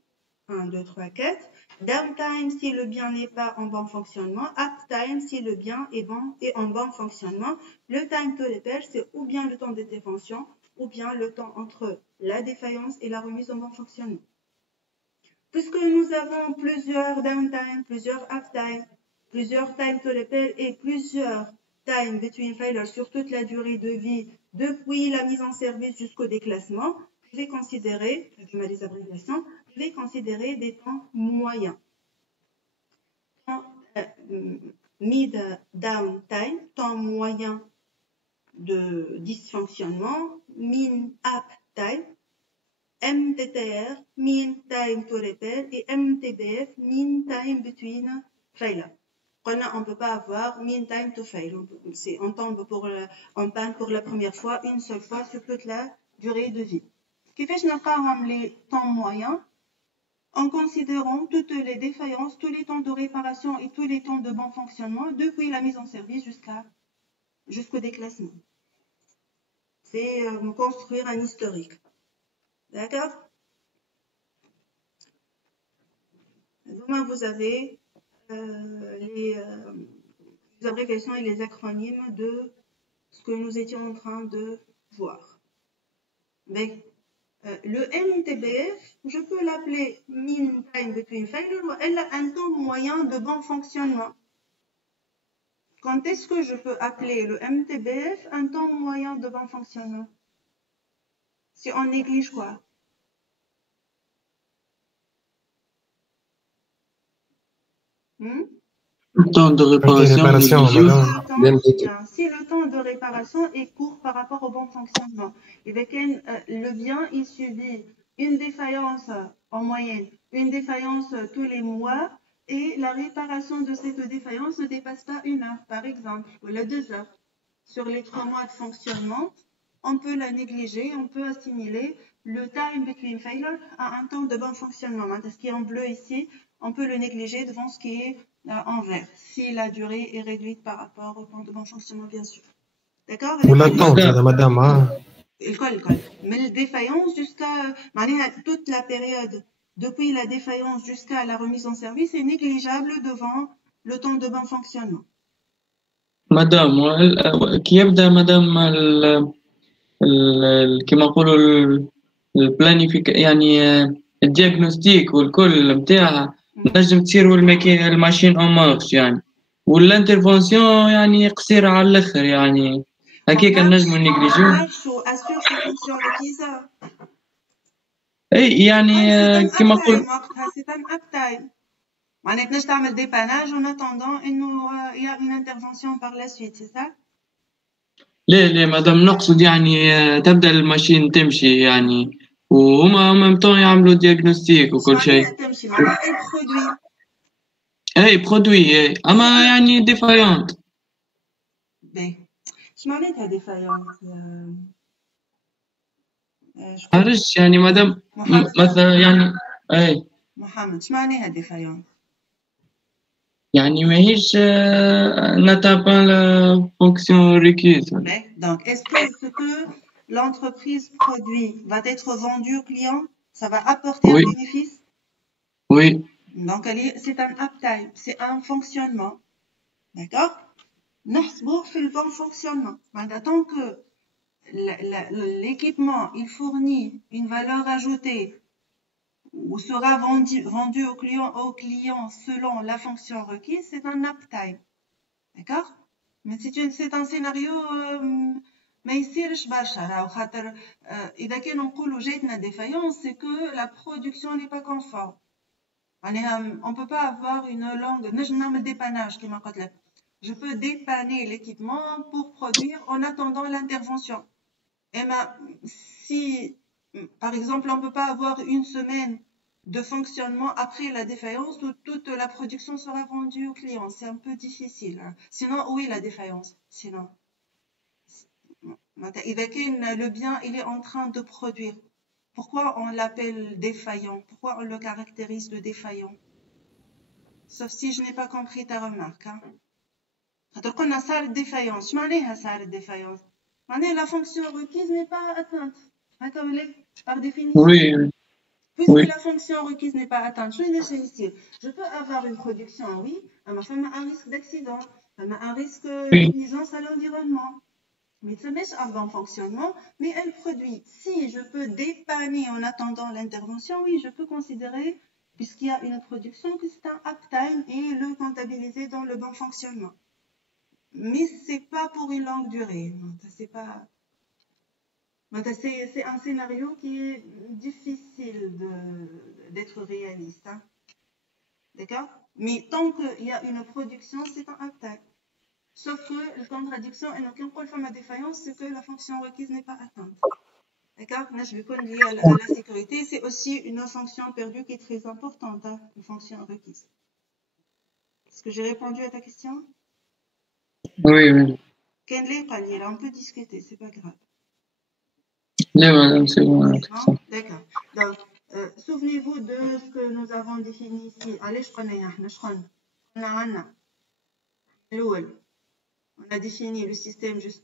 1, 2, 3, 4. Downtime si le bien n'est pas en bon fonctionnement. Uptime si le bien est en bon fonctionnement. Le time to repair, c'est ou bien le temps d'intervention, ou bien le temps entre la défaillance et la remise en bon fonctionnement. Puisque nous avons plusieurs downtime, plusieurs uptime, plusieurs time to repair et plusieurs time between failure sur toute la durée de vie depuis la mise en service jusqu'au déclassement, je vais considérer, les abréviations, je vais considérer des temps moyens. Mid downtime, temps moyen de dysfonctionnement, mean uptime, MTTR, mean time to repair, et MTBF, mean time between failure. On ne peut pas avoir mean time to fail. On tombe en panne pour la première fois, une seule fois sur toute la durée de vie. كيفاش نلقاهم les temps moyens? En considérant toutes les défaillances, tous les temps de réparation et tous les temps de bon fonctionnement depuis la mise en service jusqu'au déclassement. C'est construire un historique. D'accord? Demain, vous avez les abréviations et les acronymes de ce que nous étions en train de voir. Mais, le MTBF, je peux l'appeler Mean Time Between Failure, elle a un temps moyen de bon fonctionnement. Quand est-ce que je peux appeler le MTBF un temps moyen de bon fonctionnement? Si on néglige quoi? Le temps de réparation si le temps de réparation est court par rapport au bon fonctionnement. Et avec le bien, il subit une défaillance en moyenne, une défaillance tous les mois, et la réparation de cette défaillance ne dépasse pas 1 heure, par exemple, ou 2 heures. Sur les 3 mois de fonctionnement, on peut la négliger, on peut assimiler le time between failure à un temps de bon fonctionnement. Ce qui est en bleu ici, on peut le négliger devant ce qui est en vert, si la durée est réduite par rapport au temps de bon fonctionnement, bien sûr. D'accord? On attend, madame. Mais la défaillance jusqu'à toute la période, depuis la défaillance jusqu'à la remise en service, est négligeable devant le temps de bon fonctionnement. Madame, كي يبدأ مدام كما نقولوا البلانيفيك يعني الدياغنوستيك والكل نتاعها نجم تصير الماشين اون مارش يعني والانترفونسيون يعني قصيرة على الآخر يعني هكاك نجمو نيجليجيو. assure ces fonctions requises. أي يعني كيما قلت وقتها c'est un uptime. معناها تنجم تعمل dépannage en attendant إنه y a une intervention par la suite, c'est ça؟ لا مادام نقصد يعني تبدأ الماشين تمشي يعني وهما ميم طون يعملوا دياغنوستيك وكل شيء. تمشي معناها أي برودوي. أي برودوي أي أما يعني ديفايونت. باهي. اش معناتها ديفايونت؟ عرفت يعني مادام مثلا يعني أي محمد اش معناها ديفايونت؟ يعني ماهيش n'atteint pas la fonction requise. Donc, est-ce que ce que l'entreprise produit va être vendu au client, ça va apporter un bénéfice? Oui. Donc, c'est un uptime, c'est un fonctionnement. D'accord? نحسبوه في le bon fonctionnement. Tant que l'équipement il fournit une valeur ajoutée ou sera vendu au client selon la fonction requise, c'est un uptime. D'accord? Mais c'est un scénario ما يصيرش برشا راهو خاطر إذا كان نقولوا جاتنا défaillance c'est que la production n'est pas conforme. On peut pas avoir une longue نجم نعمل dépannage كما قلت لك. Je peux dépanner l'équipement pour produire en attendant l'intervention. Et si par exemple on peut pas avoir une semaine de fonctionnement après la défaillance où toute la production sera vendue au client. C'est un peu difficile. Hein. Sinon, où est la défaillance? Sinon, le bien, il est en train de produire. Pourquoi on l'appelle défaillant? Pourquoi on le caractérise de défaillant? Sauf si je n'ai pas compris ta remarque. Hein. Quand on a ça, la défaillance. Je m'en ai ça, la défaillance. La fonction requise n'est pas atteinte. Par définition. Oui. Puisque la fonction requise n'est pas atteinte, je peux avoir une production, oui, mais un risque d'accident, un risque de nuisance à l'environnement. Mais ça met un bon fonctionnement, mais elle produit. Si je peux dépanner en attendant l'intervention, oui, je peux considérer, puisqu'il y a une production, que c'est un uptime et le comptabiliser dans le bon fonctionnement. Mais c'est pas pour une longue durée. C'est pas... C'est un scénario qui est difficile d'être réaliste. Hein. D'accord? Mais tant qu'il y a une production, c'est un uptime. Sauf que la contradiction, et donc quand on fait défaillance, c'est que la fonction requise n'est pas atteinte. D'accord? Là, je vais pas lier à la sécurité. C'est aussi une fonction perdue qui est très importante, hein, une fonction requise. Est-ce que j'ai répondu à ta question? Oui. Là, on peut discuter, c'est pas grave. Non, madame, c'est bon. D'accord. Donc, souvenez-vous de ce que nous avons défini ici. Allez, on a défini le système juste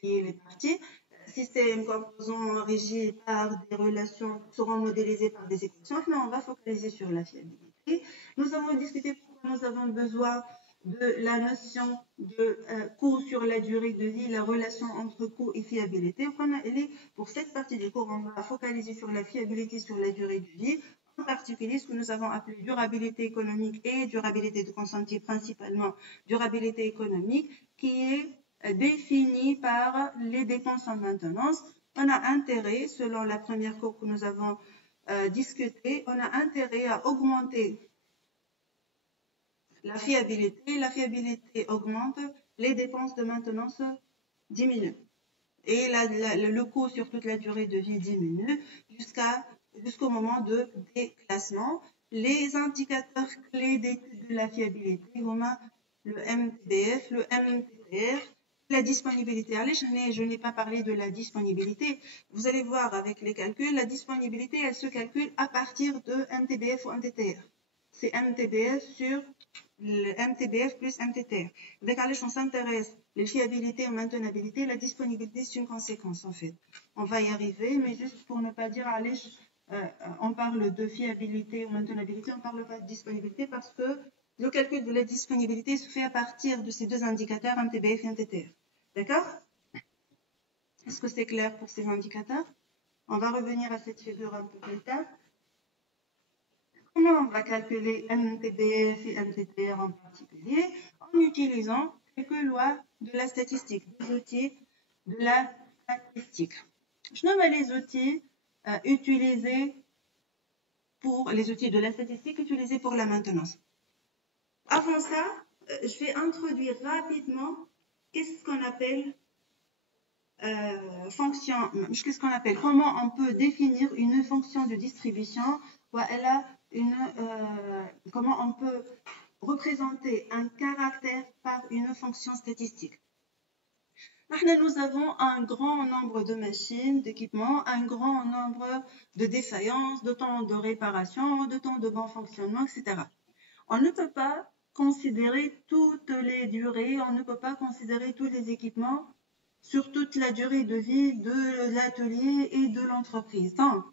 pour les parties. Système composant régi par des relations qui seront modélisées par des équations. Maintenant, on va focaliser sur la fiabilité. Nous avons discuté pourquoi nous avons besoin de la notion de coût sur la durée de vie, la relation entre coût et fiabilité. Pour cette partie du cours, on va focaliser sur la fiabilité sur la durée de vie, en particulier ce que nous avons appelé durabilité économique et durabilité de consommation, principalement durabilité économique, qui est définie par les dépenses en maintenance. On a intérêt, selon la première cours que nous avons discuté, on a intérêt à augmenter la fiabilité. La fiabilité augmente, les dépenses de maintenance diminuent. Et le coût sur toute la durée de vie diminue jusqu'au moment de déclassement. Les indicateurs clés d'étude de la fiabilité, le MTBF, le MTTR, la disponibilité. Allez, je n'ai pas parlé de la disponibilité. Vous allez voir avec les calculs, la disponibilité, elle se calcule à partir de MTBF ou MTTR. C'est MTBF sur le MTBF plus MTTR. Avec allez, on s'intéresse la fiabilité et maintenabilité, la disponibilité, c'est une conséquence en fait. On va y arriver, mais juste pour ne pas dire, allez, on parle de fiabilité ou maintenabilité, on ne parle pas de disponibilité parce que le calcul de la disponibilité se fait à partir de ces deux indicateurs, MTBF et MTTR. D'accord? Est-ce que c'est clair pour ces indicateurs? On va revenir à cette figure un peu plus tard. Comment on va calculer MTBF et MTTR en particulier? On utilisant quelques lois de la statistique, des outils de la statistique. Je nomme les outils utilisés pour les outils de la statistique utilisés pour la maintenance. Avant ça, je vais introduire rapidement qu'est-ce qu'on appelle comment on peut définir une fonction de distribution, comment on peut représenter un caractère par une fonction statistique. Nous avons un grand nombre de machines, d'équipements, un grand nombre de défaillances, de temps de réparation, de temps de bon fonctionnement, etc. On ne peut pas considérer toutes les durées, on ne peut pas considérer tous les équipements sur toute la durée de vie de l'atelier et de l'entreprise. Donc,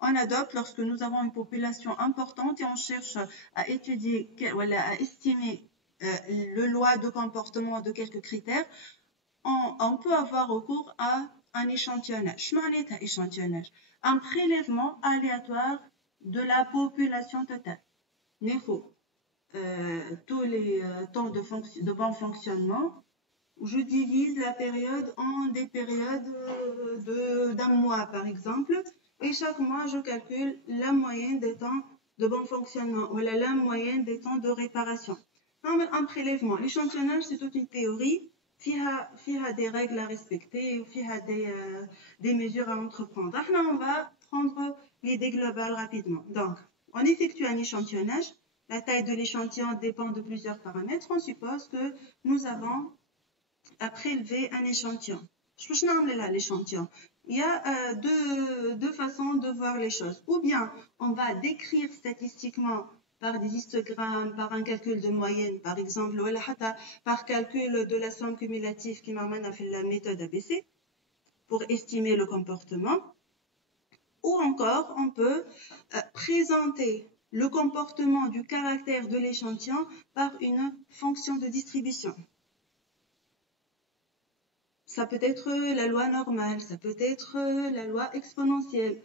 on adopte lorsque nous avons une population importante et on cherche à étudier, à estimer le loi de comportement de quelques critères, on peut avoir recours à un échantillonnage. Un prélèvement aléatoire de la population totale. Tous les temps de bon fonctionnement, je divise la période en des périodes d'un mois, par exemple, et chaque mois, je calcule la moyenne des temps de bon fonctionnement, ou la moyenne des temps de réparation. Un prélèvement, l'échantillonnage, c'est toute une théorie, فيها des règles à respecter, فيها des mesures à entreprendre. Là, on va prendre l'idée globale rapidement. Donc, on effectue un échantillonnage. La taille de l'échantillon dépend de plusieurs paramètres. On suppose que nous avons à prélever un échantillon. Je vais là l'échantillon. Il y a deux façons de voir les choses. Ou bien, on va décrire statistiquement par des histogrammes, par un calcul de moyenne, par exemple, ou par calcul de la somme cumulative qui m'amène à faire la méthode ABC pour estimer le comportement. Ou encore, on peut présenter le comportement du caractère de l'échantillon par une fonction de distribution. Ça peut être la loi normale, ça peut être la loi exponentielle.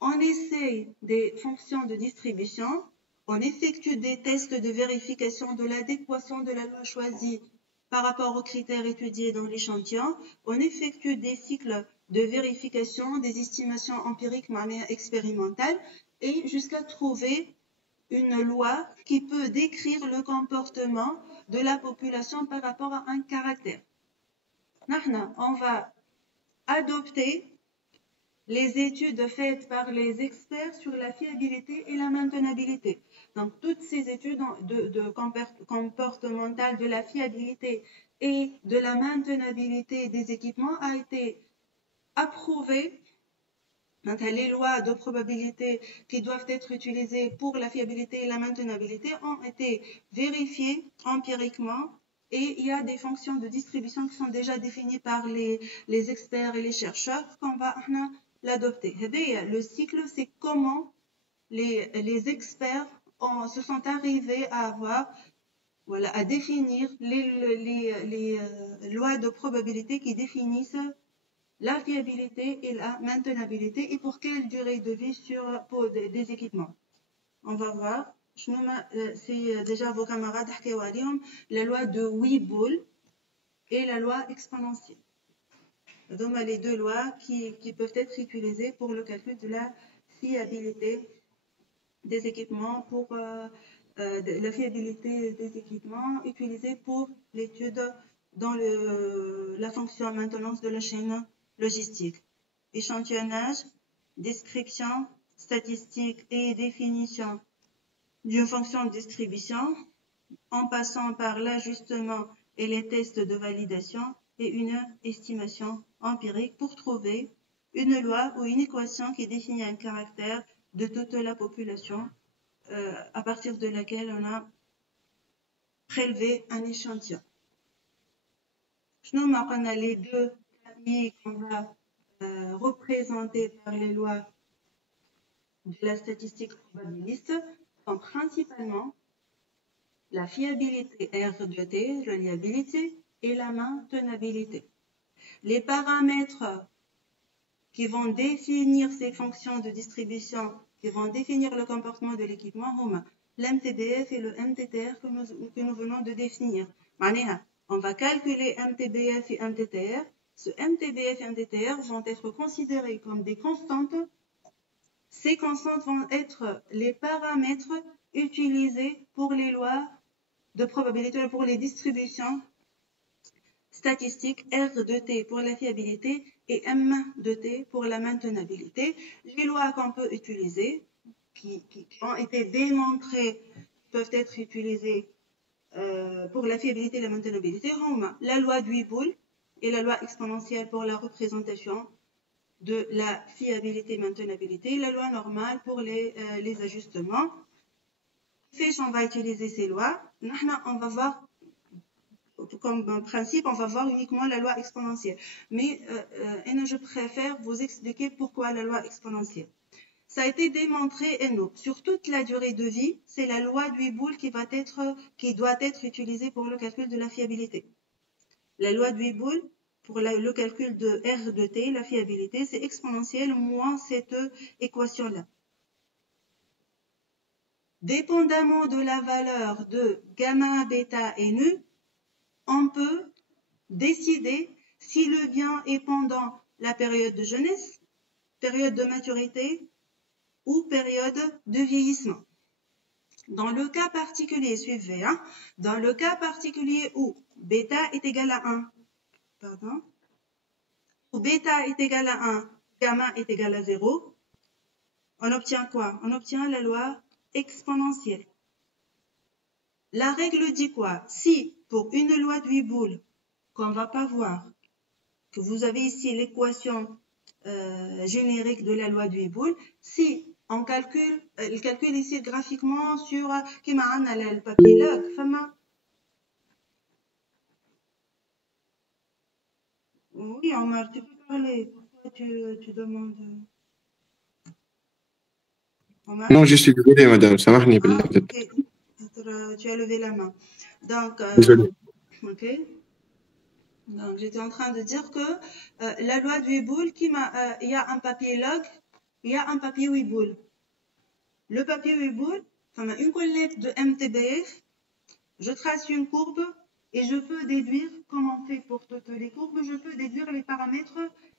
On essaye des fonctions de distribution, on effectue des tests de vérification de l'adéquation de la loi choisie par rapport aux critères étudiés dans l'échantillon, on effectue des cycles de vérification, des estimations empiriques, expérimentales, et jusqu'à trouver une loi qui peut décrire le comportement de la population par rapport à un caractère. On va adopter les études faites par les experts sur la fiabilité et la maintenabilité. Donc, toutes ces études comportementales de la fiabilité et de la maintenabilité des équipements a été approuvées. Donc, les lois de probabilité qui doivent être utilisées pour la fiabilité et la maintenabilité ont été vérifiées empiriquement. Et il y a des fonctions de distribution qui sont déjà définies par les experts et les chercheurs qu'on va l'adopter. Le cycle, c'est comment les experts se sont arrivés à avoir, à définir les lois de probabilité qui définissent la fiabilité et la maintenabilité et pour quelle durée de vie pour des équipements. On va voir. C'est déjà vos camarades la loi de Weibull et la loi exponentielle. Donc, les deux lois qui peuvent être utilisées pour le calcul de la fiabilité des équipements, pour la fiabilité des équipements utilisés pour l'étude dans la fonction maintenance de la chaîne logistique. Échantillonnage, description, statistique et définition d'une fonction de distribution, en passant par l'ajustement et les tests de validation et une estimation empirique pour trouver une loi ou une équation qui définit un caractère de toute la population à partir de laquelle on a prélevé un échantillon. On a les deux catégories qu'on va représenter par les lois de la statistique probabiliste sont principalement la fiabilité R de T, reliabilité, et la maintenabilité. Les paramètres qui vont définir ces fonctions de distribution, qui vont définir le comportement de l'équipement, l'MTBF et le MTTR que nous venons de définir. On va calculer MTBF et MTTR. Ce MTBF et MTTR vont être considérés comme des constantes. Ces constantes vont être les paramètres utilisés pour les lois de probabilité, pour les distributions statistiques R de T pour la fiabilité et M de T pour la maintenabilité. Les lois qu'on peut utiliser, qui ont été démontrées, peuvent être utilisées pour la fiabilité et la maintenabilité, la loi de Weibull et la loi exponentielle pour la représentation de la fiabilité et maintenabilité, la loi normale pour les ajustements. On va utiliser ces lois. On va voir comme principe, on va voir uniquement la loi exponentielle. Mais je préfère vous expliquer pourquoi la loi exponentielle. Ça a été démontré, sur toute la durée de vie, c'est la loi de Weibull qui doit être utilisée pour le calcul de la fiabilité. La loi de Weibull, pour le calcul de R de T, la fiabilité, c'est exponentielle moins cette équation-là. Dépendamment de la valeur de gamma, bêta et nu, on peut décider si le bien est pendant la période de jeunesse, période de maturité ou période de vieillissement. Dans le cas particulier, suivez, dans le cas particulier où bêta est égal à 1, où bêta est égal à 1, gamma est égal à 0, on obtient quoi? On obtient la loi exponentielle. La règle dit quoi? Si pour une loi de Weibull qu'on ne va pas voir, que vous avez ici l'équation générique de la loi de Weibull, si on calcule, il calcule ici graphiquement sur le papier log, oui, Omar, tu peux parler. Pourquoi tu demandes? Omar? Non, je suis désolé, madame. سامحني بالله. Ok. Tu as levé la main. Donc, Désolé. ok. Donc, j'étais en train de dire que la loi de Weibull, il y a un papier log, il y a un papier Weibull. Le papier Weibull, une collecte de MTBF, je trace une courbe et je peux déduire, comme on fait pour toutes les courbes, je peux déduire les paramètres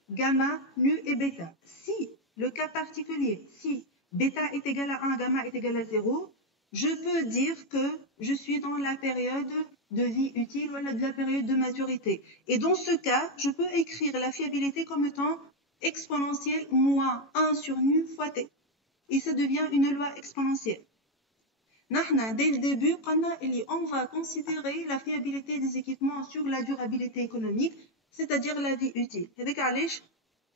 gamma, nu et bêta. Si le cas particulier, si bêta est égal à 1, gamma est égal à 0, je peux dire que je suis dans la période de vie utile ou de la période de maturité. Et dans ce cas, je peux écrire la fiabilité comme étant exponentielle moins 1 sur nu fois t. Et ça devient une loi exponentielle. Dès le début, on va considérer la fiabilité des équipements sur la durabilité économique, c'est-à-dire la vie utile.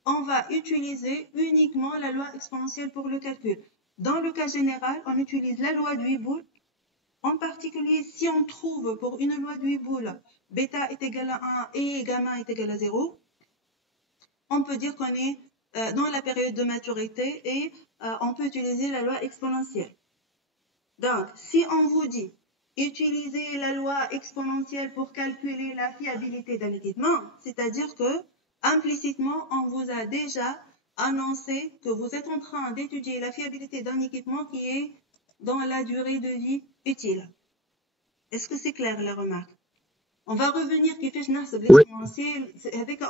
On va utiliser uniquement la loi exponentielle pour le calcul. Dans le cas général, on utilise la loi de Weibull. En particulier, si on trouve pour une loi de Weibull, bêta est égal à 1 et gamma est égal à 0, on peut dire qu'on est dans la période de maturité et on peut utiliser la loi exponentielle. Donc, si on vous dit utilisez la loi exponentielle pour calculer la fiabilité d'un équipement, c'est-à-dire que implicitement, on vous a déjà annoncé que vous êtes en train d'étudier la fiabilité d'un équipement qui est dans la durée de vie utile. Est-ce que c'est clair la remarque? On va revenir qui fait l'exponentielle,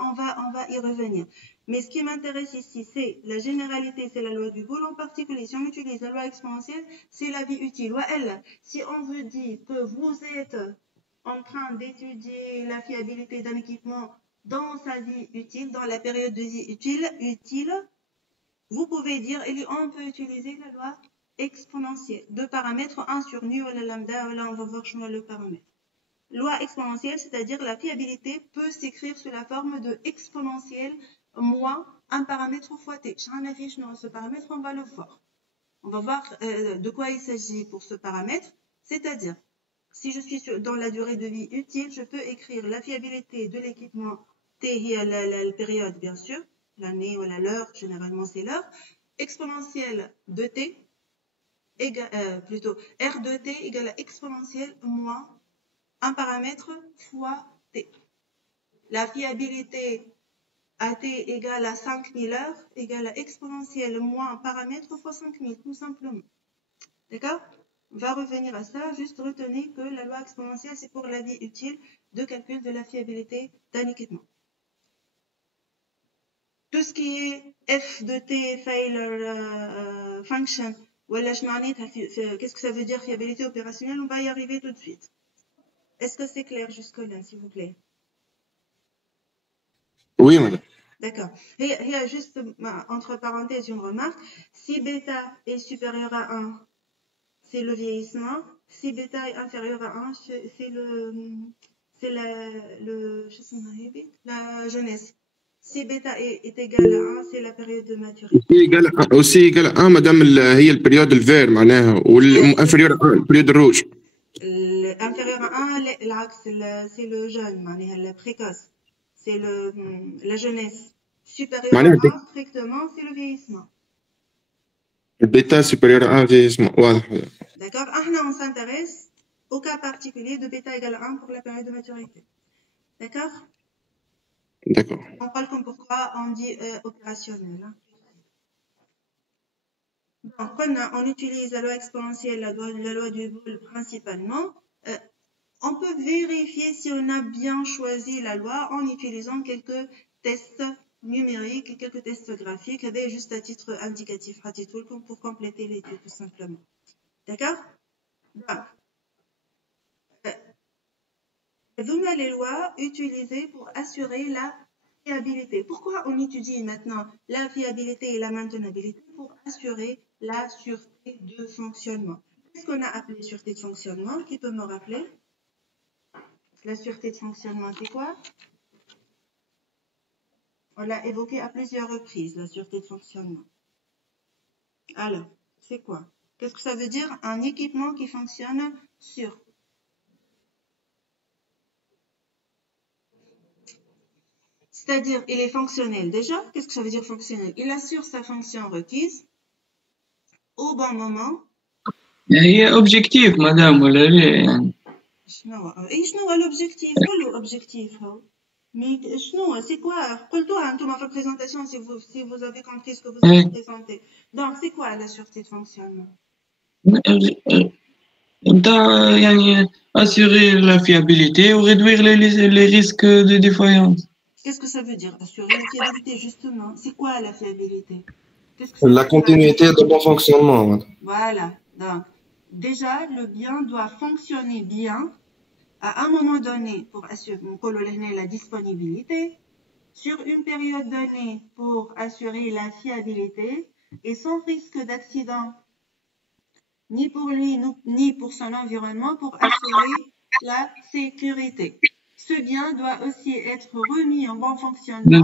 on va y revenir. Mais ce qui m'intéresse ici, c'est la généralité, c'est la loi du Weibull. En particulier, si on utilise la loi exponentielle, c'est la vie utile. Si on vous dit que vous êtes en train d'étudier la fiabilité d'un équipement dans sa vie utile, dans la période de vie utile, vous pouvez dire, on peut utiliser la loi exponentielle. Deux paramètres, 1 sur nu ou la lambda, là on va voir le paramètre. Loi exponentielle, c'est-à-dire la fiabilité peut s'écrire sous la forme de exponentielle moins un paramètre fois t. Ce paramètre, on va le voir. On va voir de quoi il s'agit pour ce paramètre. C'est-à-dire, si je suis dans la durée de vie utile, je peux écrire la fiabilité de l'équipement t, la période bien sûr, l'année ou l'heure, généralement c'est l'heure, exponentielle de t, plutôt r de t égale à exponentielle moins un paramètre fois t. La fiabilité à t égale à 5000 heures égale à exponentielle moins un paramètre fois 5000, tout simplement. D'accord? On va revenir à ça, juste retenez que la loi exponentielle, c'est pour la vie utile de calcul de la fiabilité d'un équipement. Tout ce qui est f de t, failure function, qu'est-ce que ça veut dire fiabilité opérationnelle, on va y arriver tout de suite. Est-ce que c'est clair jusque-là, s'il vous plaît? Oui, madame. D'accord. Il y a juste, entre parenthèses, une remarque. Si bêta est supérieur à 1, c'est le vieillissement. Si bêta est inférieur à 1, c'est la jeunesse. Si bêta est égal à 1, c'est la période de maturité. aussi égal à 1 madame هي البريود الفير معناها والانفيريور البريود الروج. Inférieur à 1, العكس, c'est le jeune, معناها le précoce. C'est la jeunesse. Supérieur à 1, strictement, c'est le vieillissement. Le bêta supérieur à 1, vieillissement. واضح. D'accord. On s'intéresse au cas particulier de bêta égale à 1 pour la période de maturité. D'accord. D'accord. On parle comme pourquoi on dit opérationnel. Donc, on utilise la loi exponentielle, la loi du bol principalement. On peut vérifier si on a bien choisi la loi en utilisant quelques tests numériques et quelques tests graphiques, juste à titre indicatif, pour compléter l'étude tout simplement. D'accord? Donc, les lois utilisées pour assurer la fiabilité. Pourquoi on étudie maintenant la fiabilité et la maintenabilité? Pour assurer la sûreté de fonctionnement. Qu'est-ce qu'on a appelé sûreté de fonctionnement? Qui peut me rappeler? La sûreté de fonctionnement, c'est quoi? On l'a évoqué à plusieurs reprises, la sûreté de fonctionnement. Alors, c'est quoi? Qu'est-ce que ça veut dire? Un équipement qui fonctionne sûr. C'est-à-dire, il est fonctionnel. Déjà, qu'est-ce que ça veut dire fonctionnel? Il assure sa fonction requise au bon moment. هي objectif madame ولا لا يعني؟ شنو l'objectif? قول له objectif. Mais شنو? C'est quoi? قلتوها انتم في la présentation si vous avez compris ce que vous avez présenté. Donc, c'est quoi la sûreté de fonctionnement? يعني assurer la fiabilité ou réduire les risques de défaillance. Qu'est-ce que ça veut dire? Assurer la fiabilité, justement. C'est quoi la fiabilité? La continuité de bon fonctionnement. Voilà. Donc, déjà, le bien doit fonctionner bien à un moment donné pour assurer la disponibilité, sur une période donnée pour assurer la fiabilité et sans risque d'accident ni pour lui ni pour son environnement pour assurer la sécurité. Ce bien doit aussi être remis en bon fonctionnement.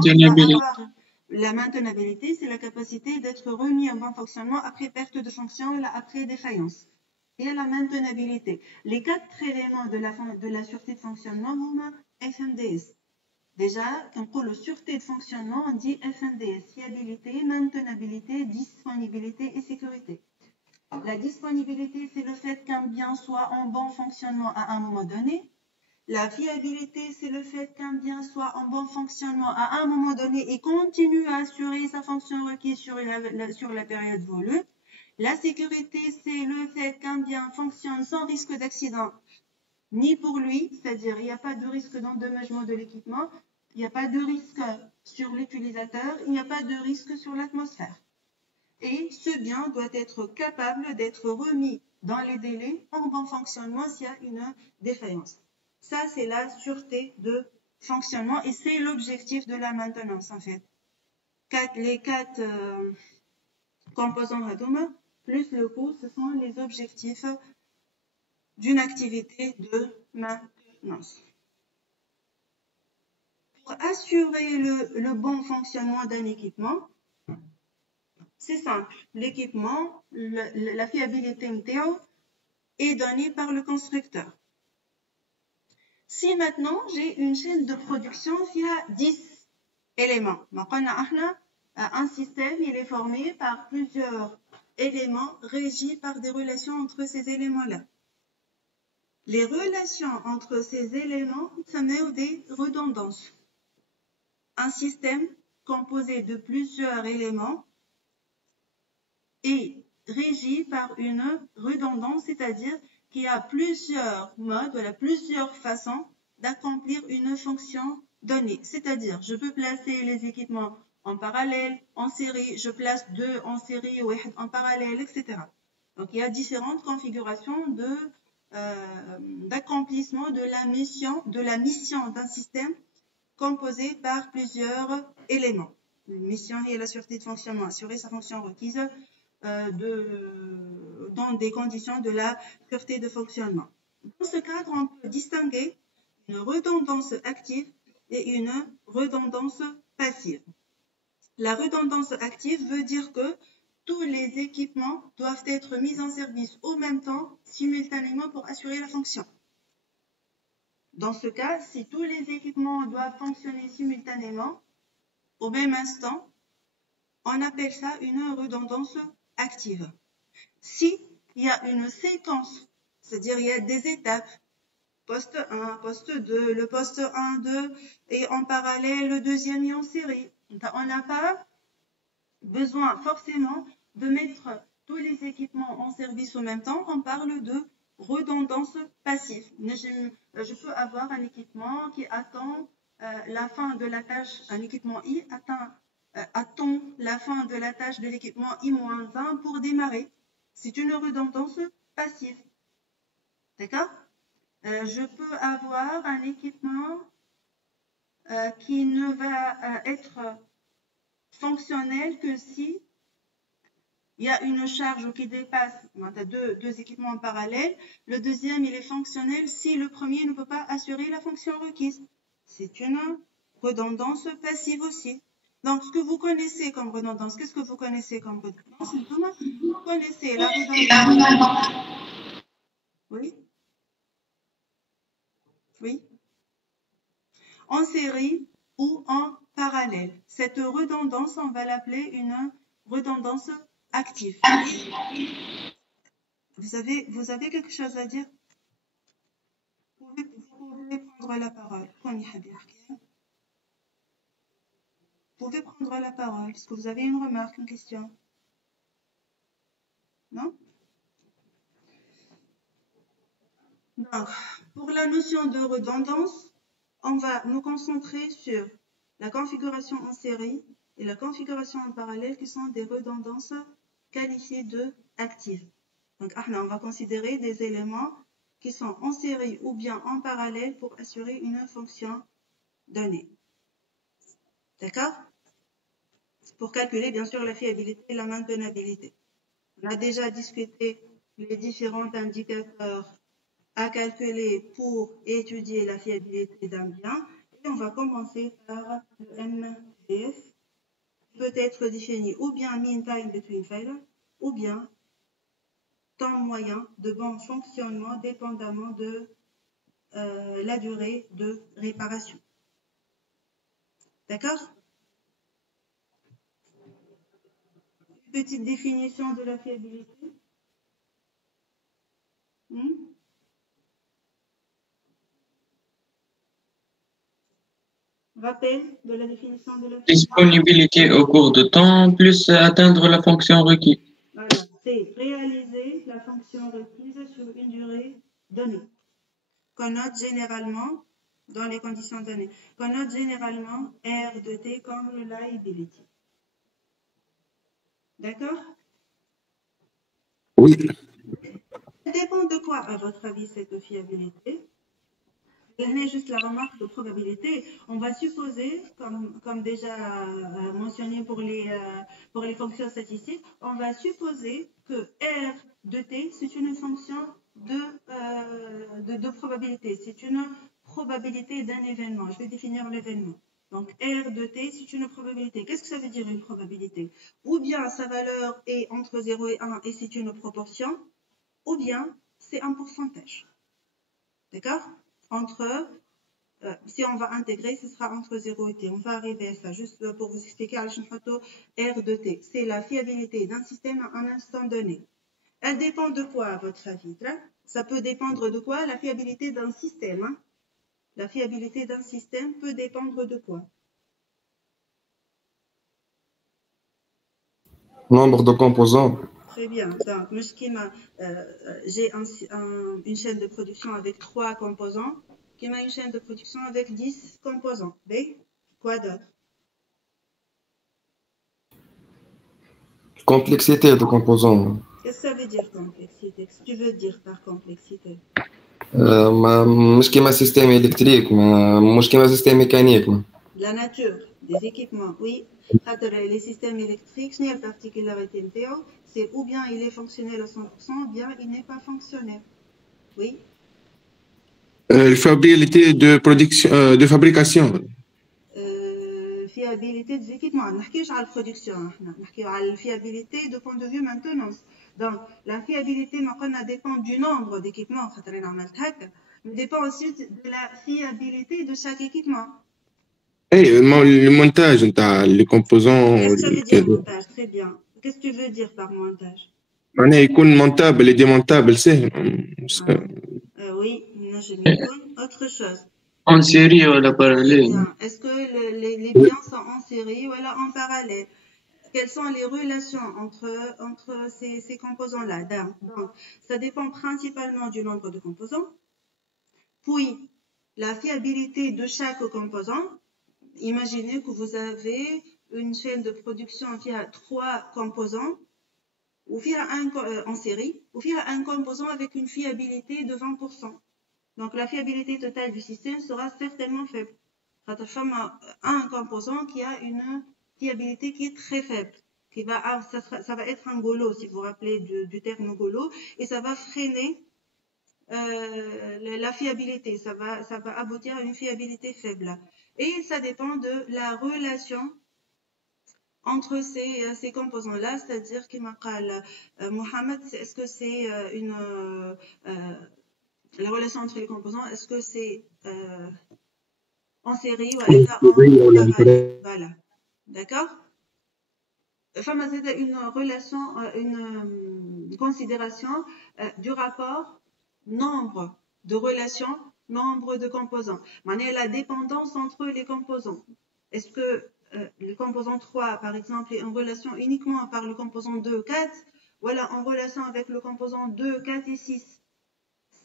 La maintenabilité, c'est la capacité d'être remis en bon fonctionnement après perte de fonction, après défaillance. Et la maintenabilité. Les 4 éléments de la sûreté de fonctionnement, FNDS. Déjà, quand on parle de sûreté de fonctionnement, on dit FNDS, fiabilité, maintenabilité, disponibilité et sécurité. La disponibilité, c'est le fait qu'un bien soit en bon fonctionnement à un moment donné. La fiabilité, c'est le fait qu'un bien soit en bon fonctionnement à un moment donné et continue à assurer sa fonction requise sur la période voulue. La sécurité, c'est le fait qu'un bien fonctionne sans risque d'accident, ni pour lui, c'est-à-dire il n'y a pas de risque d'endommagement de l'équipement, il n'y a pas de risque sur l'utilisateur, il n'y a pas de risque sur l'atmosphère. Et ce bien doit être capable d'être remis dans les délais en bon fonctionnement s'il y a une défaillance. Ça, c'est la sûreté de fonctionnement et c'est l'objectif de la maintenance, en fait. Les 4 composants Hadoma, plus le coût, ce sont les objectifs d'une activité de maintenance. Pour assurer le bon fonctionnement d'un équipement, c'est simple. L'équipement, la fiabilité météo est donnée par le constructeur. Si maintenant j'ai une chaîne de production qui a 10 éléments, un système il est formé par plusieurs éléments régis par des relations entre ces éléments-là. Les relations entre ces éléments, ça met des redondances. Un système composé de plusieurs éléments et régie par une redondance, c'est-à-dire qu'il y a plusieurs modes, voilà, plusieurs façons d'accomplir une fonction donnée. C'est-à-dire, je peux placer les équipements en parallèle, en série, je place deux en série ou en parallèle, etc. Donc, il y a différentes configurations d'accomplissement de la mission d'un système composé par plusieurs éléments. Une mission est la sûreté de fonctionnement, assurer sa fonction requise dans des conditions de la sûreté de fonctionnement. Dans ce cadre, on peut distinguer une redondance active et une redondance passive. La redondance active veut dire que tous les équipements doivent être mis en service au même temps, simultanément pour assurer la fonction. Dans ce cas, si tous les équipements doivent fonctionner simultanément, au même instant, on appelle ça une redondance active. Si il y a une séquence, c'est-à-dire il y a des étapes, poste 1, poste 2, le poste 1, 2 et en parallèle le deuxième est en série. On n'a pas besoin forcément de mettre tous les équipements en service au même temps. On parle de redondance passive. Je peux avoir un équipement qui attend la fin de la tâche, un équipement I attend la fin de la tâche de l'équipement I-1 pour démarrer. C'est une redondance passive. D'accord? Je peux avoir un équipement qui ne va être fonctionnel que si il y a une charge qui dépasse, on a deux équipements en parallèle, le deuxième il est fonctionnel si le premier ne peut pas assurer la fonction requise. C'est une redondance passive aussi. Donc, ce que vous connaissez comme redondance, qu'est-ce que vous connaissez comme redondance? Vous connaissez la redondance. Oui? Oui? En série ou en parallèle. Cette redondance, on va l'appeler une redondance active. Vous avez quelque chose à dire? Vous pouvez prendre la parole. Vous pouvez prendre la parole. Est-ce que vous avez une remarque, une question? Non? Donc, pour la notion de redondance, on va nous concentrer sur la configuration en série et la configuration en parallèle qui sont des redondances qualifiées de actives. Donc, on va considérer des éléments qui sont en série ou bien en parallèle pour assurer une fonction donnée. D'accord? Pour calculer, bien sûr, la fiabilité et la maintenabilité. On a déjà discuté les différents indicateurs à calculer pour étudier la fiabilité d'un bien. Et on va commencer par le MTF, qui peut être défini ou bien mean time between failure, ou bien temps moyen de bon fonctionnement dépendamment de la durée de réparation. D'accord? Une petite définition de la fiabilité. Rappel de la définition de la fiabilité. Disponibilité au cours de temps, plus atteindre la fonction requise. Voilà, c'est réaliser la fonction requise sur une durée donnée, qu'on note généralement dans les conditions données, qu'on note généralement R de T comme reliability. D'accord? Oui. Ça dépend de quoi, à votre avis, cette fiabilité? Là, juste la remarque de probabilité. On va supposer, comme déjà mentionné pour les fonctions statistiques, on va supposer que R de T, c'est une fonction de probabilité. C'est une probabilité d'un événement. Je vais définir l'événement. Donc, R de T, c'est une probabilité. Qu'est-ce que ça veut dire une probabilité? Ou bien sa valeur est entre 0 et 1 et c'est une proportion, ou bien c'est un pourcentage. D'accord? Si on va intégrer, ce sera entre 0 et T. On va arriver à ça. Juste pour vous expliquer, R de T, c'est la fiabilité d'un système à un instant donné. Elle dépend de quoi, à votre avis? Ça peut dépendre de quoi? La fiabilité d'un système. Hein? La fiabilité d'un système peut dépendre de quoi? Nombre de composants. Très bien. Donc, moi, j'ai une chaîne de production avec 3 composants, qui m'a une chaîne de production avec 10 composants. B. Quoi d'autre? Complexité de composants. Qu'est-ce que ça veut dire complexité? Qu'est-ce que tu veux dire par complexité? مش كيما سيستم إلكتريك مش كيما سيستم ميكانيك. La nature des équipements, oui. Les systèmes électriques, la particularité c'est ou bien il est fonctionnel à 100%, ou bien il n'est pas fonctionnel. Oui. الفابيليتي دو برودكسيون دو فابريكاسيون. Fiabilité des équipements. On ne parle pas de la production, on parle de la fiabilité de point de vue maintenance. Donc, la fiabilité dépend du nombre d'équipements, mais dépend aussi de la fiabilité de chaque équipement. اي المونتاج نتاع لي كومبوزون. Qu'est-ce que ça veut dire montage? Très bien. Qu'est-ce que tu veux dire par montage? معناها يكون مونتابل et démontable سهل. Oui, je m'étonne. Autre chose. En série ou la parallèle? Est-ce que les biens sont en série ou en parallèle? Quelles sont les relations entre ces composants-là? Donc, ça dépend principalement du nombre de composants. Puis, la fiabilité de chaque composant. Imaginez que vous avez une chaîne de production qui a 3 composants, ou en série, ou un composant avec une fiabilité de 20%. Donc, la fiabilité totale du système sera certainement faible. Un composant qui a une fiabilité qui est très faible. Ça va être un golo, si vous vous rappelez du terme golo, et ça va freiner la fiabilité. Ça va aboutir à une fiabilité faible. Et ça dépend de la relation entre ces composants-là, c'est-à-dire que Mohamed, est-ce que c'est la relation entre les composants, est-ce que c'est en série ou en parallèle? Voilà. D'accord? Enfin, c'est une relation, une considération du rapport nombre de relations, nombre de composants. La dépendance entre les composants. Est-ce que le composant 3, par exemple, est en relation uniquement par le composant 2, 4, ou alors en relation avec le composant 2, 4 et 6?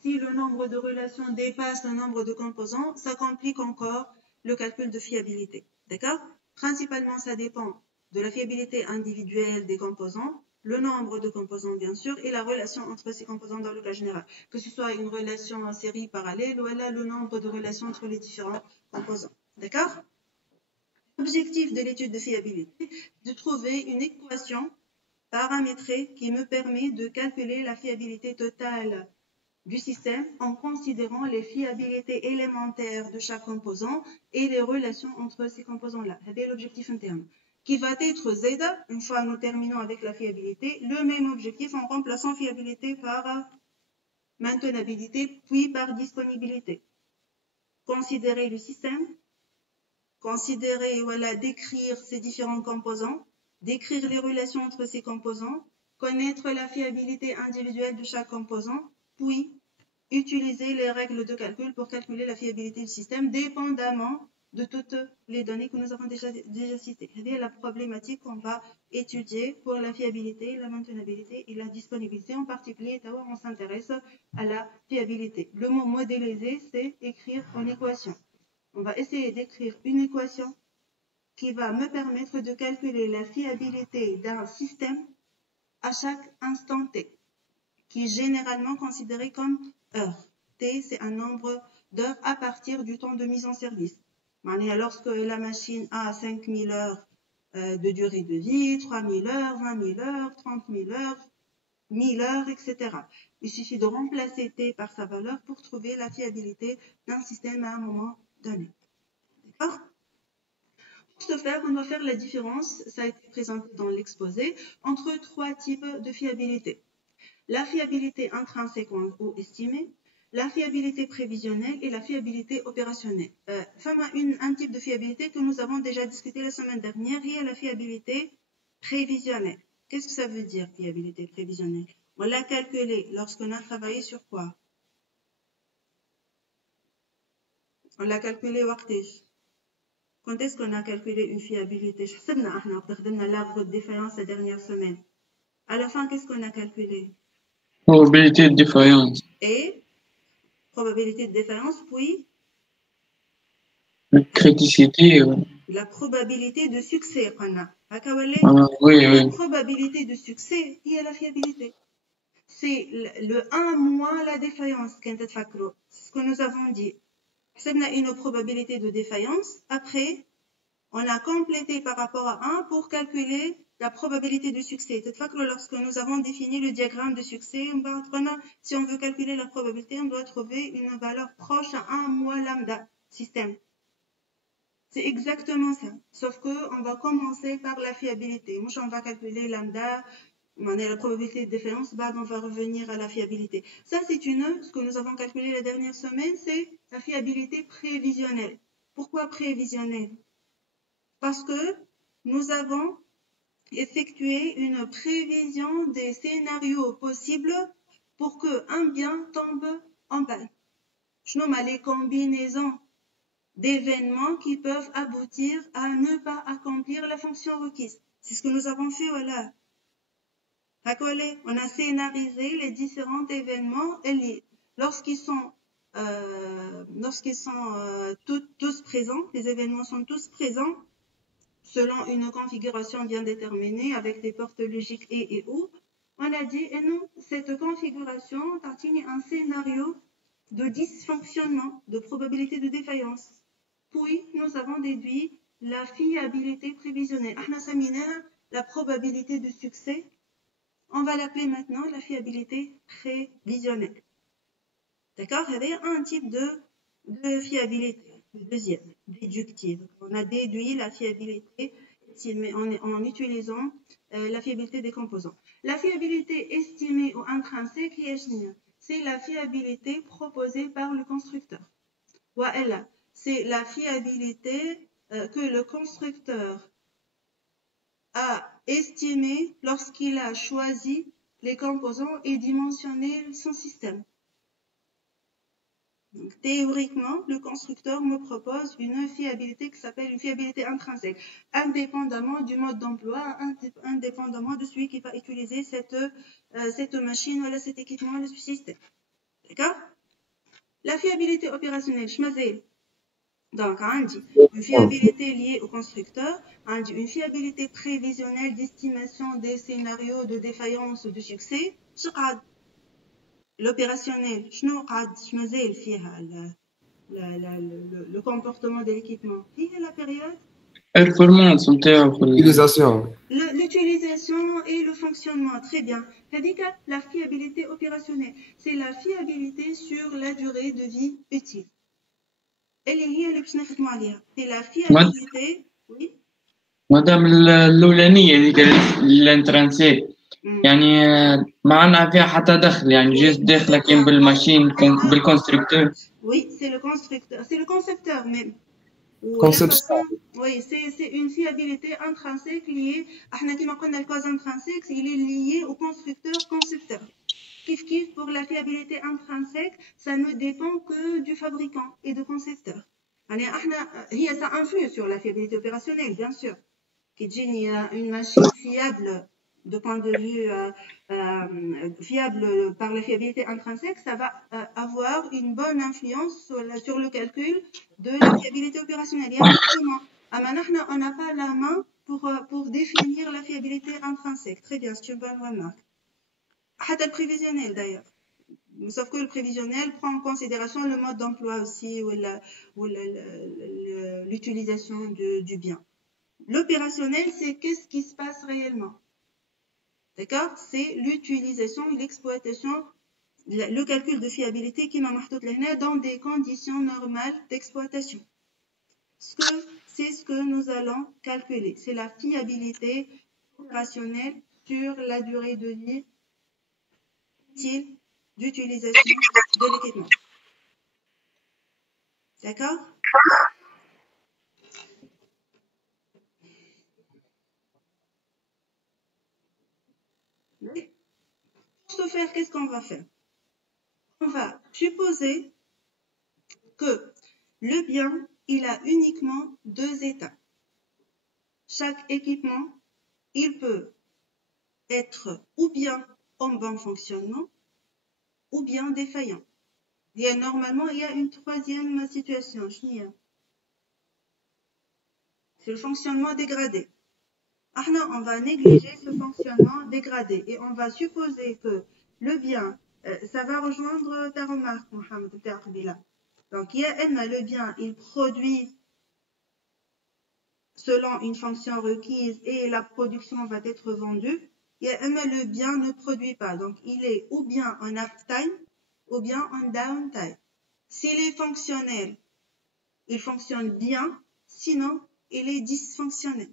Si le nombre de relations dépasse le nombre de composants, ça complique encore le calcul de fiabilité. D'accord? Principalement, ça dépend de la fiabilité individuelle des composants, le nombre de composants bien sûr, et la relation entre ces composants dans le cas général. Que ce soit une relation en série parallèle ou le nombre de relations entre les différents composants. D'accord? L'objectif de l'étude de fiabilité est de trouver une équation paramétrée qui me permet de calculer la fiabilité totale du système en considérant les fiabilités élémentaires de chaque composant et les relations entre ces composants-là. C'est l'objectif interne. Qui va être Z, une fois nous terminons avec la fiabilité, le même objectif en remplaçant fiabilité par maintenabilité, puis par disponibilité. Considérer le système, décrire ces différents composants, décrire les relations entre ces composants, connaître la fiabilité individuelle de chaque composant, puis utiliser les règles de calcul pour calculer la fiabilité du système dépendamment de toutes les données que nous avons déjà citées. C'est la problématique qu'on va étudier pour la fiabilité, la maintenabilité et la disponibilité. En particulier, on s'intéresse à la fiabilité. Le mot modéliser, c'est écrire en équation. On va essayer d'écrire une équation qui va me permettre de calculer la fiabilité d'un système à chaque instant T, qui est généralement considéré comme heure. T, c'est un nombre d'heures à partir du temps de mise en service. Lorsque la machine a 5000 heures de durée de vie, 3000 heures, 20 000 heures, 30 000 heures, 1000 heures, etc. Il suffit de remplacer T par sa valeur pour trouver la fiabilité d'un système à un moment donné. D'accord? Pour ce faire, on va faire la différence, ça a été présenté dans l'exposé, entre 3 types de fiabilité. La fiabilité intrinsèque ou estimée, la fiabilité prévisionnelle et la fiabilité opérationnelle. Un type de fiabilité que nous avons déjà discuté la semaine dernière, il y a la fiabilité prévisionnelle. Qu'est-ce que ça veut dire, fiabilité prévisionnelle? On l'a calculé lorsqu'on a travaillé sur quoi? On l'a calculé وقتاش? Quand est-ce qu'on a calculé une fiabilité? Je sais que nous avons l'arbre de défaillance la dernière semaine. À la fin, qu'est-ce qu'on a calculé? Probabilité de défaillance. Et probabilité de défaillance, puis Criticité. la probabilité de succès. Oui, La oui. probabilité de succès, il y a la fiabilité. C'est le 1 moins la défaillance. C'est ce que nous avons dit. C'est une probabilité de défaillance. Après, on a complété par rapport à 1 pour calculer la probabilité de succès. Lorsque nous avons défini le diagramme de succès, si on veut calculer la probabilité, on doit trouver une valeur proche à 1 moins lambda système. C'est exactement ça. Sauf qu'on va commencer par la fiabilité. Moi, on va calculer lambda, on a la probabilité de défaillance, on va revenir à la fiabilité. Ça, c'est ce que nous avons calculé la dernière semaine, c'est la fiabilité prévisionnelle. Pourquoi prévisionnelle? Parce que nous avons effectué une prévision des scénarios possibles pour qu'un bien tombe en panne. Je nomme les combinaisons d'événements qui peuvent aboutir à ne pas accomplir la fonction requise. C'est ce que nous avons fait, voilà. On a scénarisé les différents événements et lorsqu'ils sont tous présents, les événements sont tous présents selon une configuration bien déterminée avec des portes logiques et ou. On a dit, et non, cette configuration appartient à un scénario de dysfonctionnement, de probabilité de défaillance. Puis, nous avons déduit la fiabilité prévisionnelle. La probabilité de succès. On va l'appeler maintenant la fiabilité prévisionnelle. D'accord? Il y avait un type de fiabilité. Le deuxième, déductive. On a déduit la fiabilité estimée en utilisant la fiabilité des composants. La fiabilité estimée ou intrinsèque, c'est la fiabilité proposée par le constructeur. Voilà, c'est la fiabilité que le constructeur a estimée lorsqu'il a choisi les composants et dimensionné son système. Donc, théoriquement, le constructeur me propose une fiabilité qui s'appelle une fiabilité intrinsèque, indépendamment du mode d'emploi, indépendamment de celui qui va utiliser cette machine ou cet équipement ou ce système. D'accord? La fiabilité opérationnelle, donc, une fiabilité liée au constructeur, une fiabilité prévisionnelle d'estimation des scénarios de défaillance ou de succès. L'opérationnel, le comportement de l'équipement. Qui est la période? Performance, Utilisation. L'utilisation et le fonctionnement, très bien. C'est-à-dire que la fiabilité opérationnelle, c'est la fiabilité sur la durée de vie utile. C'est la fiabilité, oui. مادام الأولانية هذيك الانترانسيك يعني ما عندنا فيها حتى دخل يعني جيست داخلة كان بالماشين بالكونستركتور. Oui, c'est le constructeur, c'est le concepteur même. Oui, c'est une fiabilité intrinsèque liée. Le cause intrinsèque, il est lié au constructeur-concepteur. Kif pour la fiabilité intrinsèque, ça ne dépend que du fabricant et du concepteur. Ça influe sur la fiabilité opérationnelle, bien sûr. Il y a une machine fiable de point de vue fiable par la fiabilité intrinsèque, ça va avoir une bonne influence sur le calcul de la fiabilité opérationnelle. On n'a pas la main pour définir la fiabilité intrinsèque. Très bien, c'est une bonne remarque. Le prévisionnel d'ailleurs. Sauf que le prévisionnel prend en considération le mode d'emploi aussi ou l'utilisation du bien. L'opérationnel, c'est qu'est-ce qui se passe réellement. D'accord? C'est l'utilisation et l'exploitation, le calcul de fiabilité qui m'a marqué dans des conditions normales d'exploitation. C'est ce que nous allons calculer. C'est la fiabilité opérationnelle sur la durée de vie utile d'utilisation de l'équipement. D'accord? Pour ce faire, qu'est-ce qu'on va faire? On va supposer que le bien, il a uniquement 2 états. Chaque équipement, il peut être ou bien en bon fonctionnement ou bien défaillant. Normalement, il y a une troisième situation. C'est le fonctionnement dégradé. On va négliger ce fonctionnement dégradé et on va supposer que le bien, ça va rejoindre ta remarque, Mohamed. Donc, il y a le bien, il produit selon une fonction requise et la production va être vendue. Il y a le bien ne produit pas. Donc, il est ou bien en uptime ou bien en downtime. S'il est fonctionnel, il fonctionne bien, sinon il est dysfonctionnel.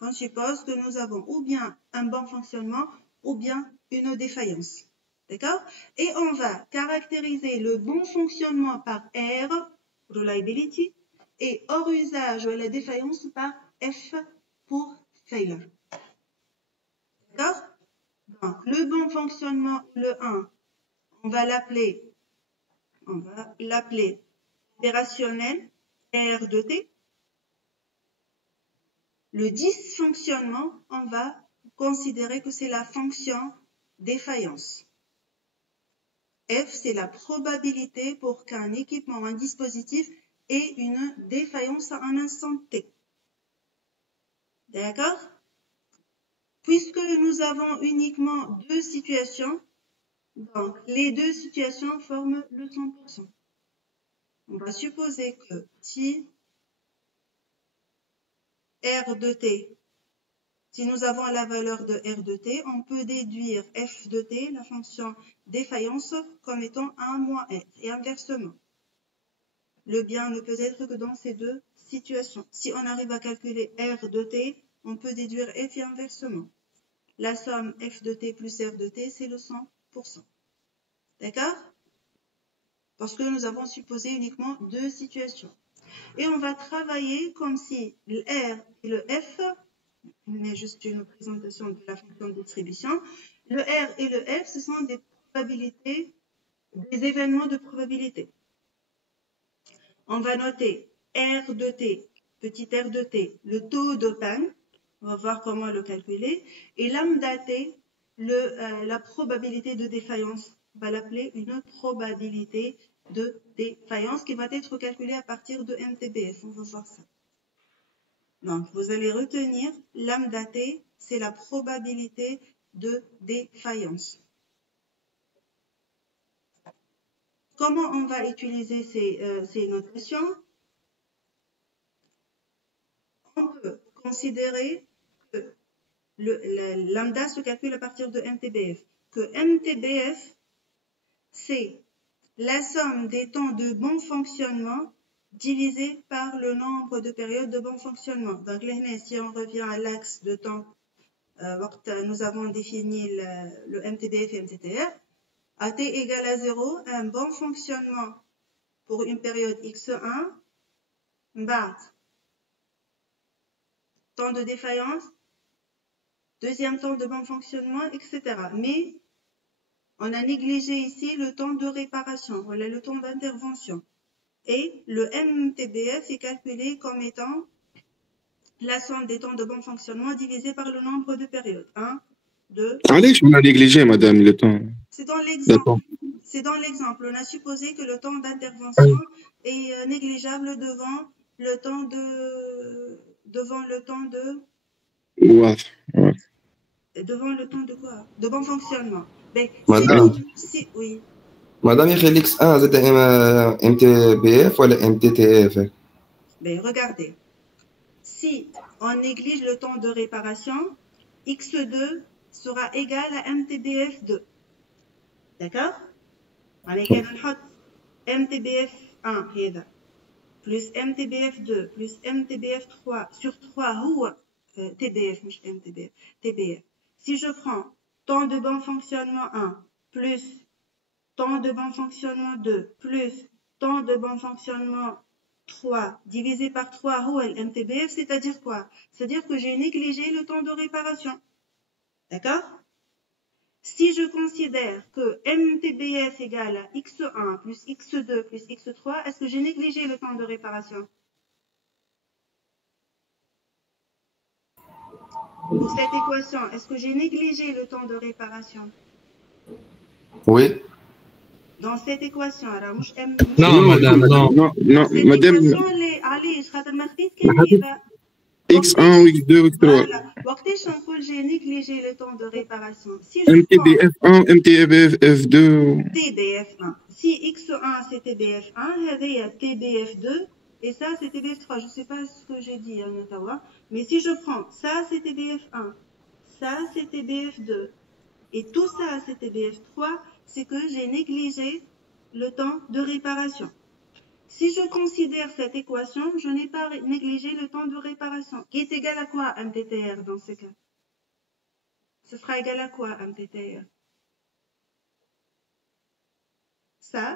On suppose que nous avons ou bien un bon fonctionnement ou bien une défaillance. D'accord? Et on va caractériser le bon fonctionnement par R, reliability, et hors usage la défaillance par F pour failure. D'accord? Donc, le bon fonctionnement, le 1, on va l'appeler opérationnel, R de T. Le dysfonctionnement, on va considérer que c'est la fonction défaillance. F, c'est la probabilité pour qu'un équipement ou un dispositif ait une défaillance à un instant T. D'accord? Puisque nous avons uniquement deux situations, donc les deux situations forment le 100%. On va supposer que si R de T, si nous avons la valeur de R de T, on peut déduire F de T, la fonction défaillance, comme étant 1 moins R, et inversement. Le bien ne peut être que dans ces deux situations. Si on arrive à calculer R de T, on peut déduire F et inversement. La somme F de T plus R de T, c'est le 100%. D'accord? Parce que nous avons supposé uniquement deux situations. Et on va travailler comme si le R et le F, mais juste une représentation de la fonction de distribution, le R et le F, ce sont des probabilités, des événements de probabilité. On va noter R de T, petit r de T, le taux de panne, on va voir comment le calculer, et lambda T, la probabilité de défaillance, on va l'appeler une probabilité de défaillance qui va être calculée à partir de MTBF, on va voir ça. Donc, vous allez retenir lambda T, c'est la probabilité de défaillance. Comment on va utiliser ces notations? On peut considérer que le lambda se calcule à partir de MTBF, que MTBF, c'est la somme des temps de bon fonctionnement divisé par le nombre de périodes de bon fonctionnement. Donc, si on revient à l'axe de temps, nous avons défini le MTBF et MTTR, à t égale à 0, un bon fonctionnement pour une période x1, temps de défaillance, deuxième temps de bon fonctionnement, etc. Mais on a négligé ici le temps de réparation, voilà le temps d'intervention. Et le MTBF est calculé comme étant la somme des temps de bon fonctionnement divisé par le nombre de périodes. 1, 2... Allez, on a négligé, madame, le temps. C'est dans l'exemple. C'est dans l'exemple. On a supposé que le temps d'intervention est négligeable devant le temps de... Ouais. Devant le temps de quoi? De bon fonctionnement. Mais Madame. Oui. Madame, il y a l'X1, c'est MTBF ou MTTF? Ben, regardez. Si on néglige le temps de réparation, X2 sera égal à MTBF2. D'accord? عليك نحط MTBF1 plus MTBF2 plus MTBF3 sur 3 هو TBF مش MTBF TBF. Si je prends temps de bon fonctionnement 1 plus temps de bon fonctionnement 2 plus temps de bon fonctionnement 3 divisé par 3 هو MTBF, c'est-à-dire quoi? C'est-à-dire que j'ai négligé le temps de réparation. D'accord? Si je considère que MTBF égale à X1 plus X2 plus X3, est-ce que j'ai négligé le temps de réparation? Pour cette équation, est-ce que j'ai négligé le temps de réparation? Oui. Dans cette équation, Non, madame, non. Non, madame. X1 ou X2 ou X3. Voilà. J'ai négligé le temps de réparation. Si MTBF1, MTBF2. TBF1. Si X1 c'est TBF1, TBF2, et ça c'est TBF3. Je ne sais pas ce que j'ai dit, mais si je prends ça c'est TBF1, ça c'est TBF2, et tout ça c'est TBF3, c'est que j'ai négligé le temps de réparation. Si je considère cette équation, je n'ai pas négligé le temps de réparation, qui est égal à quoi MTTR dans ce cas? Ce sera égal à quoi MTTR? Ça,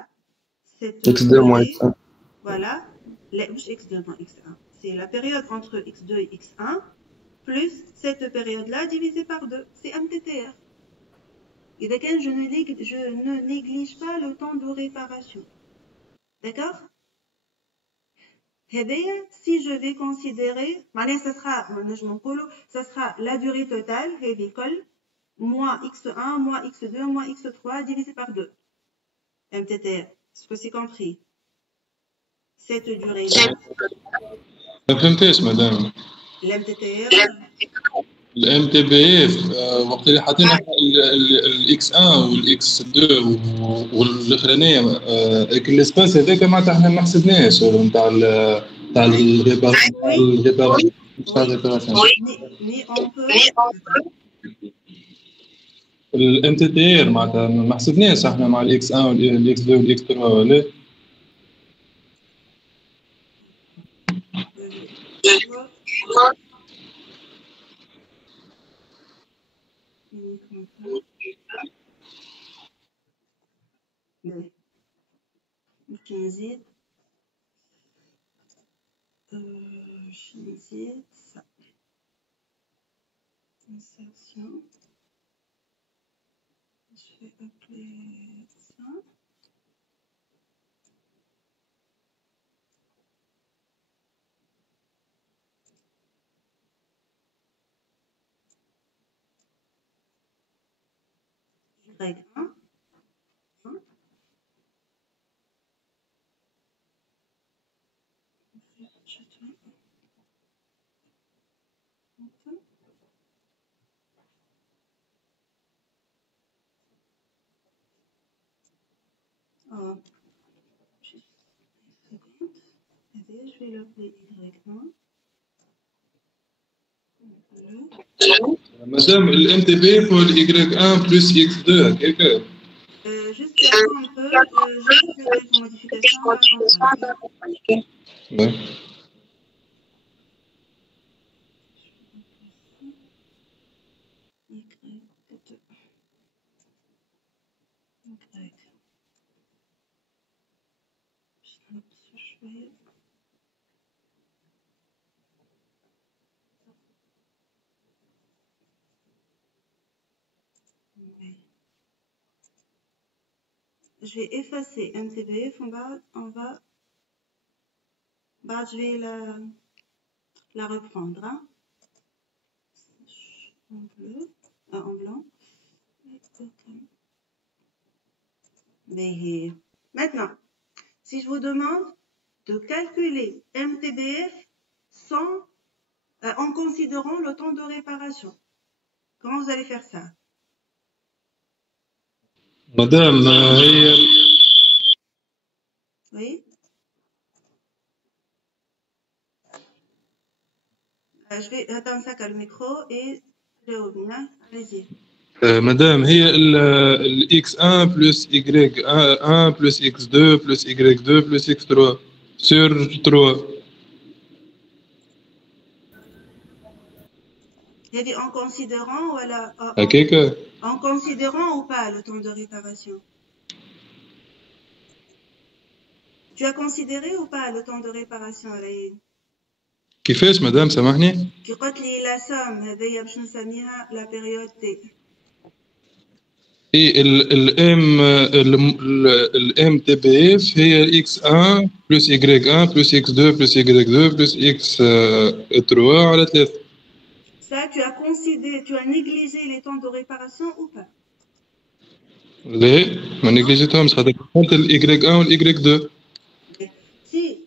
c'est X2 moins X1. Voilà, X2 moins X1. C'est la période entre X2 et X1, plus cette période-là divisée par 2. C'est MTTR. Et d'accord, je ne néglige pas le temps de réparation. D'accord? Si je vais considérer, ça sera la durée totale, moins X1, moins X2, moins X3 divisé par 2. MTTR. Est-ce que c'est compris? Cette durée-là. ما فهمتش مدام. الMTTR. الMTBF وقت اللي حطينا الإكس 1 والإكس 2 والاخرانيه الاسباس هذاك معناتها احنا ما حسبناش نتاع الريباراسيون. الMTTR معناتها ما حسبناش احنا مع الإكس 1 والإكس 2 والإكس 3 ولا نزيد ça. Insertion. Je vais appeler ça. Y1. Je vais l'appeler Y1. Madame, l'MTB pour Y1 plus X2, quelque. Juste un peu, je vais faire quelques modifications. Ouais. Je vais effacer MTBF, je vais la reprendre. Hein. En blanc. Mais maintenant, si je vous demande de calculer MTBF en considérant le temps de réparation, comment vous allez faire ça? Madame, Oui. Je vais attendre ça le micro et je vais revenir. Allez-y. Madame, هي ال X1 plus Y1 plus X2 plus Y2 plus X3 sur 3. Il dit en considérant ou en considérant ou pas le temps de réparation? Tu as considéré ou pas le temps de réparation? كيفاش مدام سامحني؟ كي قلت لي لا سوم هذيا باش نسميها لا بيريود تي. اي الام تي بي اف هي X1 plus Y1 plus X2 plus Y2 plus X3 على 3. Ça, tu as négligé les temps de réparation ou pas? لا ما نيجليجيتهمش هذاك كونت الاي 1 والاي 2. Si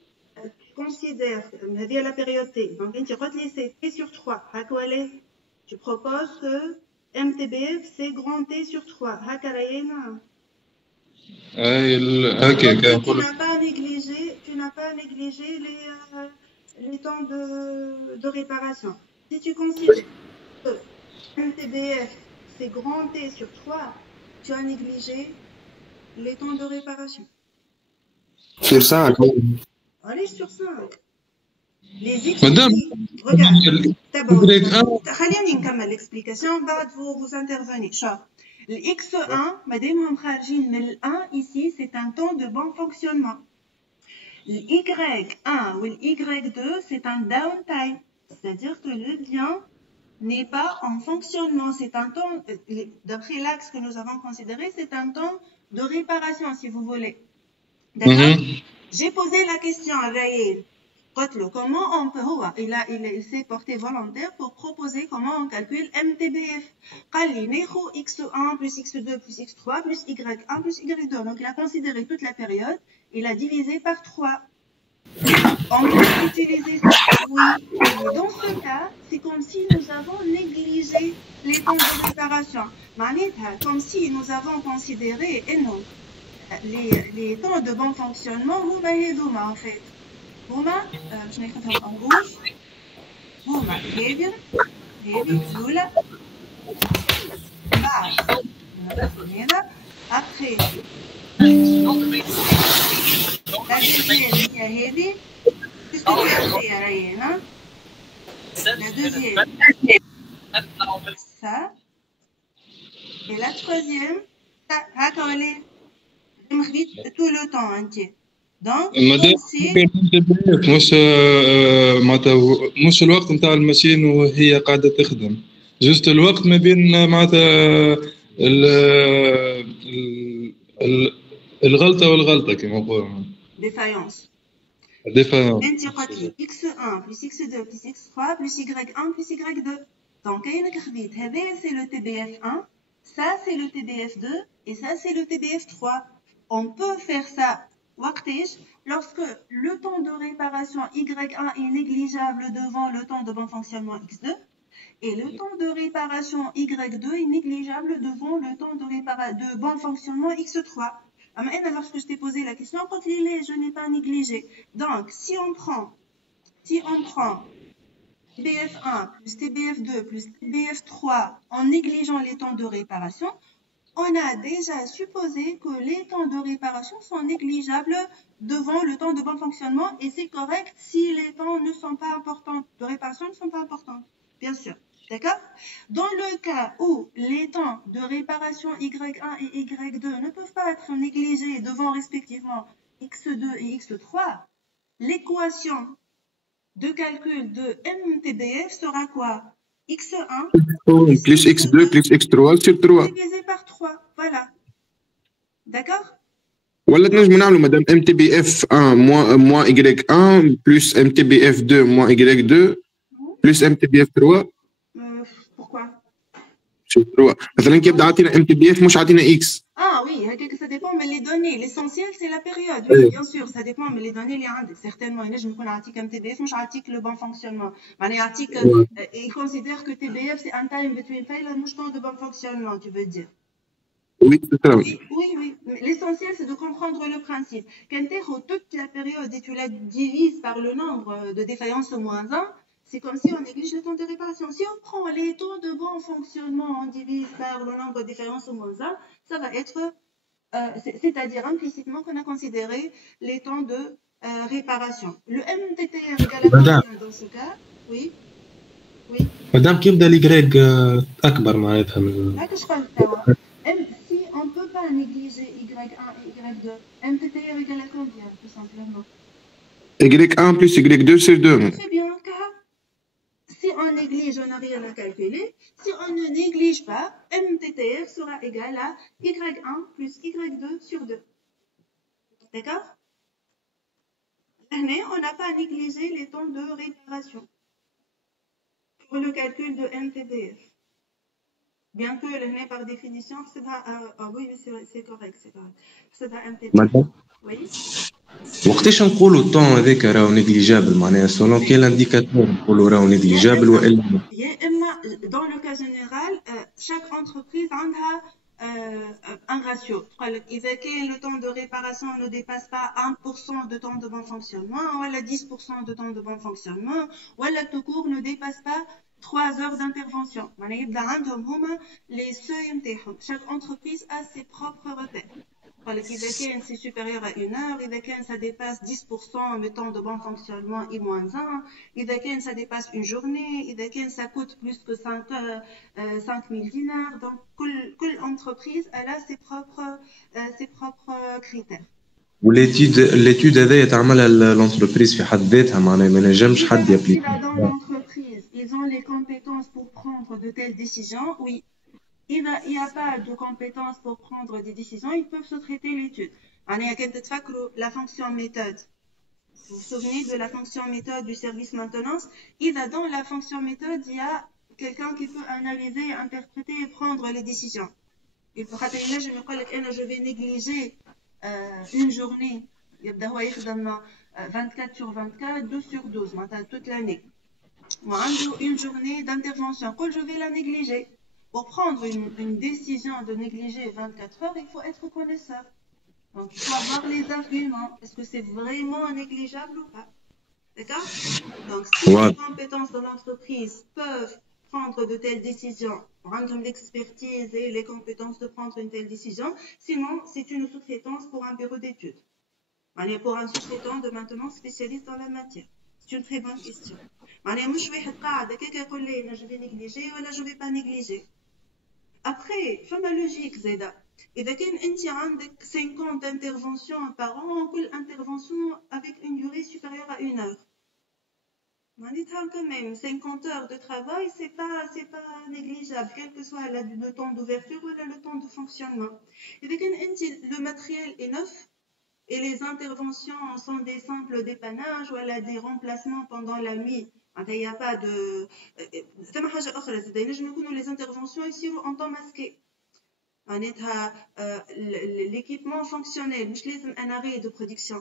tu considères هذه la période T, donc tu retires c'est T sur 3, tu proposes que MTBF c'est grand T sur 3, هكذا. اي هكاك Tu نقول n'as pas négligé les temps de réparation. Si tu considères que MTBF c'est grand T sur 3, tu as négligé les temps de réparation. Sur 5. Allez sur 5. Les X, Madame, regarde, d'abord, خليني نكمل l'explication, بعد vous intervenez. شوف, le X1, madame, le 1 ici, c'est un temps de bon fonctionnement. Le Y1 ou le Y2, c'est un downtime, c'est-à-dire que le bien n'est pas en fonctionnement. C'est un temps, d'après l'axe que nous avons considéré, c'est un temps de réparation, si vous voulez. D'accord? J'ai posé la question à Raïl. Comment on peut, il s'est porté volontaire pour proposer comment on calcule MTBF. X1 plus X2 plus X3 plus Y1 plus Y2. Donc il a considéré toute la période, il a divisé par 3. On peut utiliser ça, oui. Mais dans ce cas, c'est comme si nous avons négligé les temps de réparation. Comme si nous avons considéré les temps de bon fonctionnement, en fait. هما باش نكتبهم en rouge هما هذه الأولى بعد هذا après la deuxième هي هذه qu'est-ce que tu as fait يا ريان la deuxième ça et la troisième ça هكا ولا مخبيت tout le temps entier. Donc, مش الوقت نتاع الماشين وهي قاعدة تخدم جست الوقت ما بين معناتها الغلطة والغلطة كما نقولوا défaillance. انت قلت لي x1 plus x2 plus x3 plus y1 plus y2. Donc كاينك خديت هذا c'est le TBF1, ça c'est le TBF2 et ça c'est le TBF3. On peut faire ça lorsque le temps de réparation Y1 est négligeable devant le temps de bon fonctionnement X2 et le temps de réparation Y2 est négligeable devant le temps de bon fonctionnement X3. Lorsque je t'ai posé la question, je n'ai pas négligé. Donc, si on prend TBF1 plus TBF2 plus TBF3 en négligeant les temps de réparation, on a déjà supposé que les temps de réparation sont négligeables devant le temps de bon fonctionnement et c'est correct si les temps ne sont pas importants, de réparation ne sont pas importants, bien sûr. D'accord? Dans le cas où les temps de réparation Y1 et Y2 ne peuvent pas être négligés devant respectivement X2 et X3, l'équation de calcul de MTBF sera quoi? X1 plus X2 plus X3 sur 3 divisé par 3, voilà. D'accord? ولا تنجم نعملوا مدام MTBF1 moins Y1 plus MTBF2 moins Y2 plus MTBF3 pourquoi? sur 3 مثلا كي يبدا عطينا MTBF مش عطينا X. Oui, ça dépend, mais les données, l'essentiel c'est la période, oui, bien sûr, ça dépend, mais les données, les عندك certainement, je me connais article MTBF, مش article le bon fonctionnement. Il considère que TBF c'est un time between failure, مش temps de bon fonctionnement, tu veux dire. Oui, c'est ça. Oui. L'essentiel, c'est de comprendre le principe. Quand tu as toute la période et tu la divises par le nombre de défaillances au moins 1, c'est comme si on néglige le temps de réparation. Si on prend les temps de bon fonctionnement, on divise par le nombre de défaillances au moins 1, ça va être, c'est-à-dire implicitement qu'on a considéré les temps de réparation. Le MTTR égale à combien dans ce cas? Oui. Madame, qui يبدا اليغريك اكبر معناتها من هكا شقلت si on ne peut pas négliger Y1 et Y2, MTTR égale à combien, tout simplement? Y1 plus Y2 sur 2. Très bien, car si on néglige, on n'a rien à calculer. Si on ne néglige pas, MTTR sera égal à Y1 plus Y2 sur 2. D'accord? On n'a pas négligé les temps de réparation. pour le calcul de MTBF. Bien que le par définition, oui, c'est correct, c'est correct. C'est MTBF. Madame, Oui. وقتاش نقولوا الطون هذاك راهو نيجليجابل معناها سولون كيل انديكاتور نقولوا راهو نيجليجابل والا Dans le cas général, chaque entreprise a un ratio. Le temps de réparation ne dépasse pas 1% de temps de bon fonctionnement, ou 10% de temps de bon fonctionnement, ou le cours ne dépasse pas 3 heures d'intervention. Les seuils, chaque entreprise a ses propres repères. Si c'est supérieur à 1 heure, ça dépasse 10% de temps de bon fonctionnement et moins 1, ça dépasse une journée, ça coûte plus que 5 000 dinars. Donc, quelle entreprise elle a ses propres critères. والl'étude هذايا تعملها l'entreprise في حد ذاتها معناها ما نجمش حد يابليكي. Dans l'entreprise, ils ont les compétences pour prendre de telles décisions, oui. Il n'y a pas de compétences pour prendre des décisions, ils peuvent se traiter l'étude. La fonction méthode. Vous vous souvenez de la fonction méthode du service maintenance? Dans la fonction méthode, il y a quelqu'un qui peut analyser, interpréter et prendre les décisions. Je vais négliger une journée. 24 sur 24, 12 sur 12, toute l'année. Une journée d'intervention. Je vais la négliger. Pour prendre une décision de négliger 24 heures, il faut être connaisseur. Donc, il faut avoir les arguments. Est-ce que c'est vraiment négligeable ou pas? D'accord? Donc, si les compétences de l'entreprise peuvent prendre de telles décisions, rendre l'expertise et les compétences de prendre une telle décision, sinon, c'est une sous-traitance pour un bureau d'études. Pour un sous-traitant de maintenance spécialiste dans la matière. C'est une très bonne question. Je vais négliger ou je ne vais pas négliger. Après, femme logique, Zeda. Et dès qu'il y a 50 interventions par an, quelle intervention avec une durée supérieure à 1 heure. Quand même, 50 heures de travail, c'est pas négligeable, quel que soit le temps d'ouverture ou le temps de fonctionnement. Et dès que le matériel est neuf, et les interventions sont des simples dépannages ou des remplacements pendant la nuit. Il n'y a pas de... les interventions ici en temps masqué. L'équipement fonctionnel, un arrêt de production.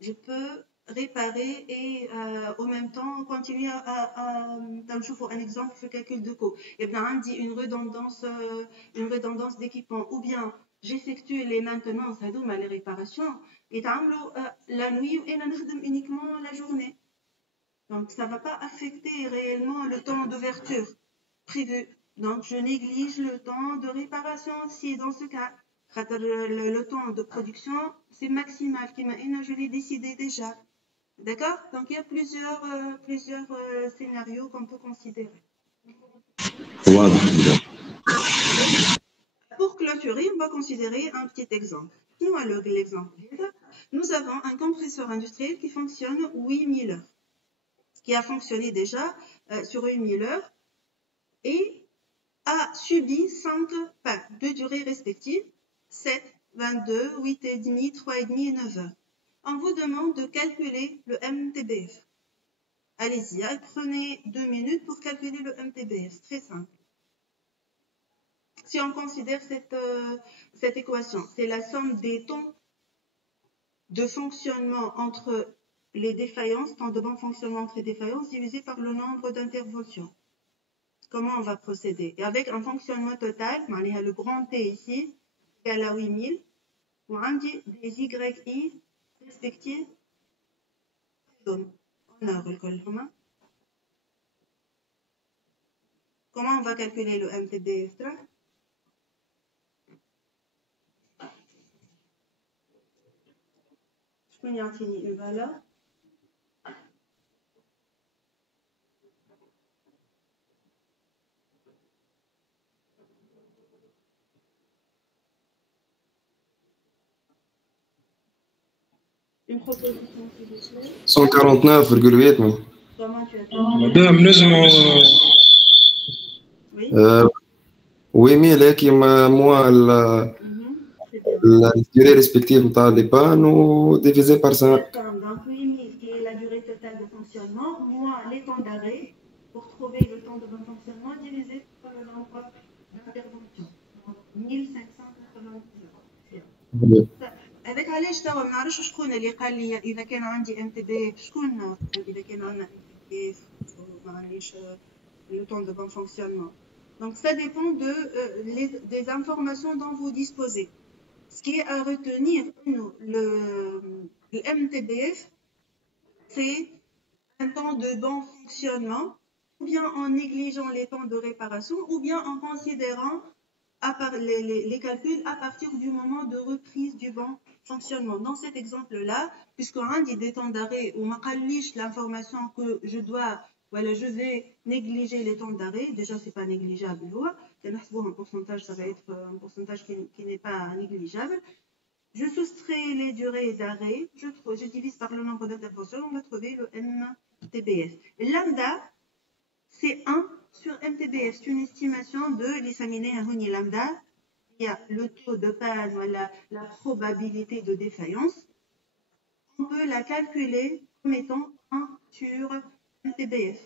Je peux réparer et en même temps continuer à un exemple pour le calcul de coût. Il y a une redondance d'équipement ou bien j'effectue les maintenances, les réparations, et la nuit et uniquement la journée. Donc, ça ne va pas affecter réellement le temps d'ouverture prévu. Donc, je néglige le temps de réparation si dans ce cas. Le temps de production, c'est maximal. Je l'ai décidé déjà. D'accord? Donc, il y a plusieurs scénarios qu'on peut considérer. Pour clôturer, on va considérer un petit exemple. L'exemple. Nous avons un compresseur industriel qui fonctionne 8000 heures. Qui a fonctionné déjà sur 8000 heures et a subi 5 pannes de durée respective, 7, 22, 8,5, 3,5 et 9 heures. On vous demande de calculer le MTBF. Allez-y, prenez 2 minutes pour calculer le MTBF. Très simple. Si on considère cette équation, c'est la somme des temps de fonctionnement entre les défaillances, temps de bon fonctionnement entre les défaillances divisé par le nombre d'interventions. Comment on va procéder? Et avec un fonctionnement total, le grand T ici, égal à 8000, on dit des YI respectifs en heure. Comment on va calculer le MTBF? Je peux y obtenir une valeur. Une proposition, s'il vous plaît. 149,8. Comment tu as fait? Madame, Oui. Oui, mais là, qui moi, la durée respective de les pannes ou divisé par 5. Donc, 8000 qui est la durée totale de fonctionnement, moins les temps d'arrêt pour trouver le temps de هذاك علاش توا ما نعرفش شكون اللي قال لي اذا كان عندي ام تي بي شكون اذا كان عندنا ام تي بي ما عنديش le temps de bon fonctionnement. Donc ça dépend des informations dont vous disposez. Ce qui est à retenir, le MTBF, c'est un temps de bon fonctionnement, ou bien en négligeant les temps de réparation, ou bien en considérant les calculs à partir du moment de reprise du bon fonctionnement. Dans cet exemple-là, puisqu'on a des temps d'arrêt ou l'information que je dois, voilà, je vais négliger les temps d'arrêt, déjà c'est pas négligeable, un pourcentage, ça va être un pourcentage qui n'est pas négligeable. Je soustrais les durées d'arrêt, je divise par le nombre d'interventions, on va trouver le MTBF. Lambda, c'est 1 sur MTBF, c'est une estimation de l'examiné à Huni lambda. Il y a le taux de panne, voilà, la probabilité de défaillance. On peut la calculer comme étant 1 sur MTBF.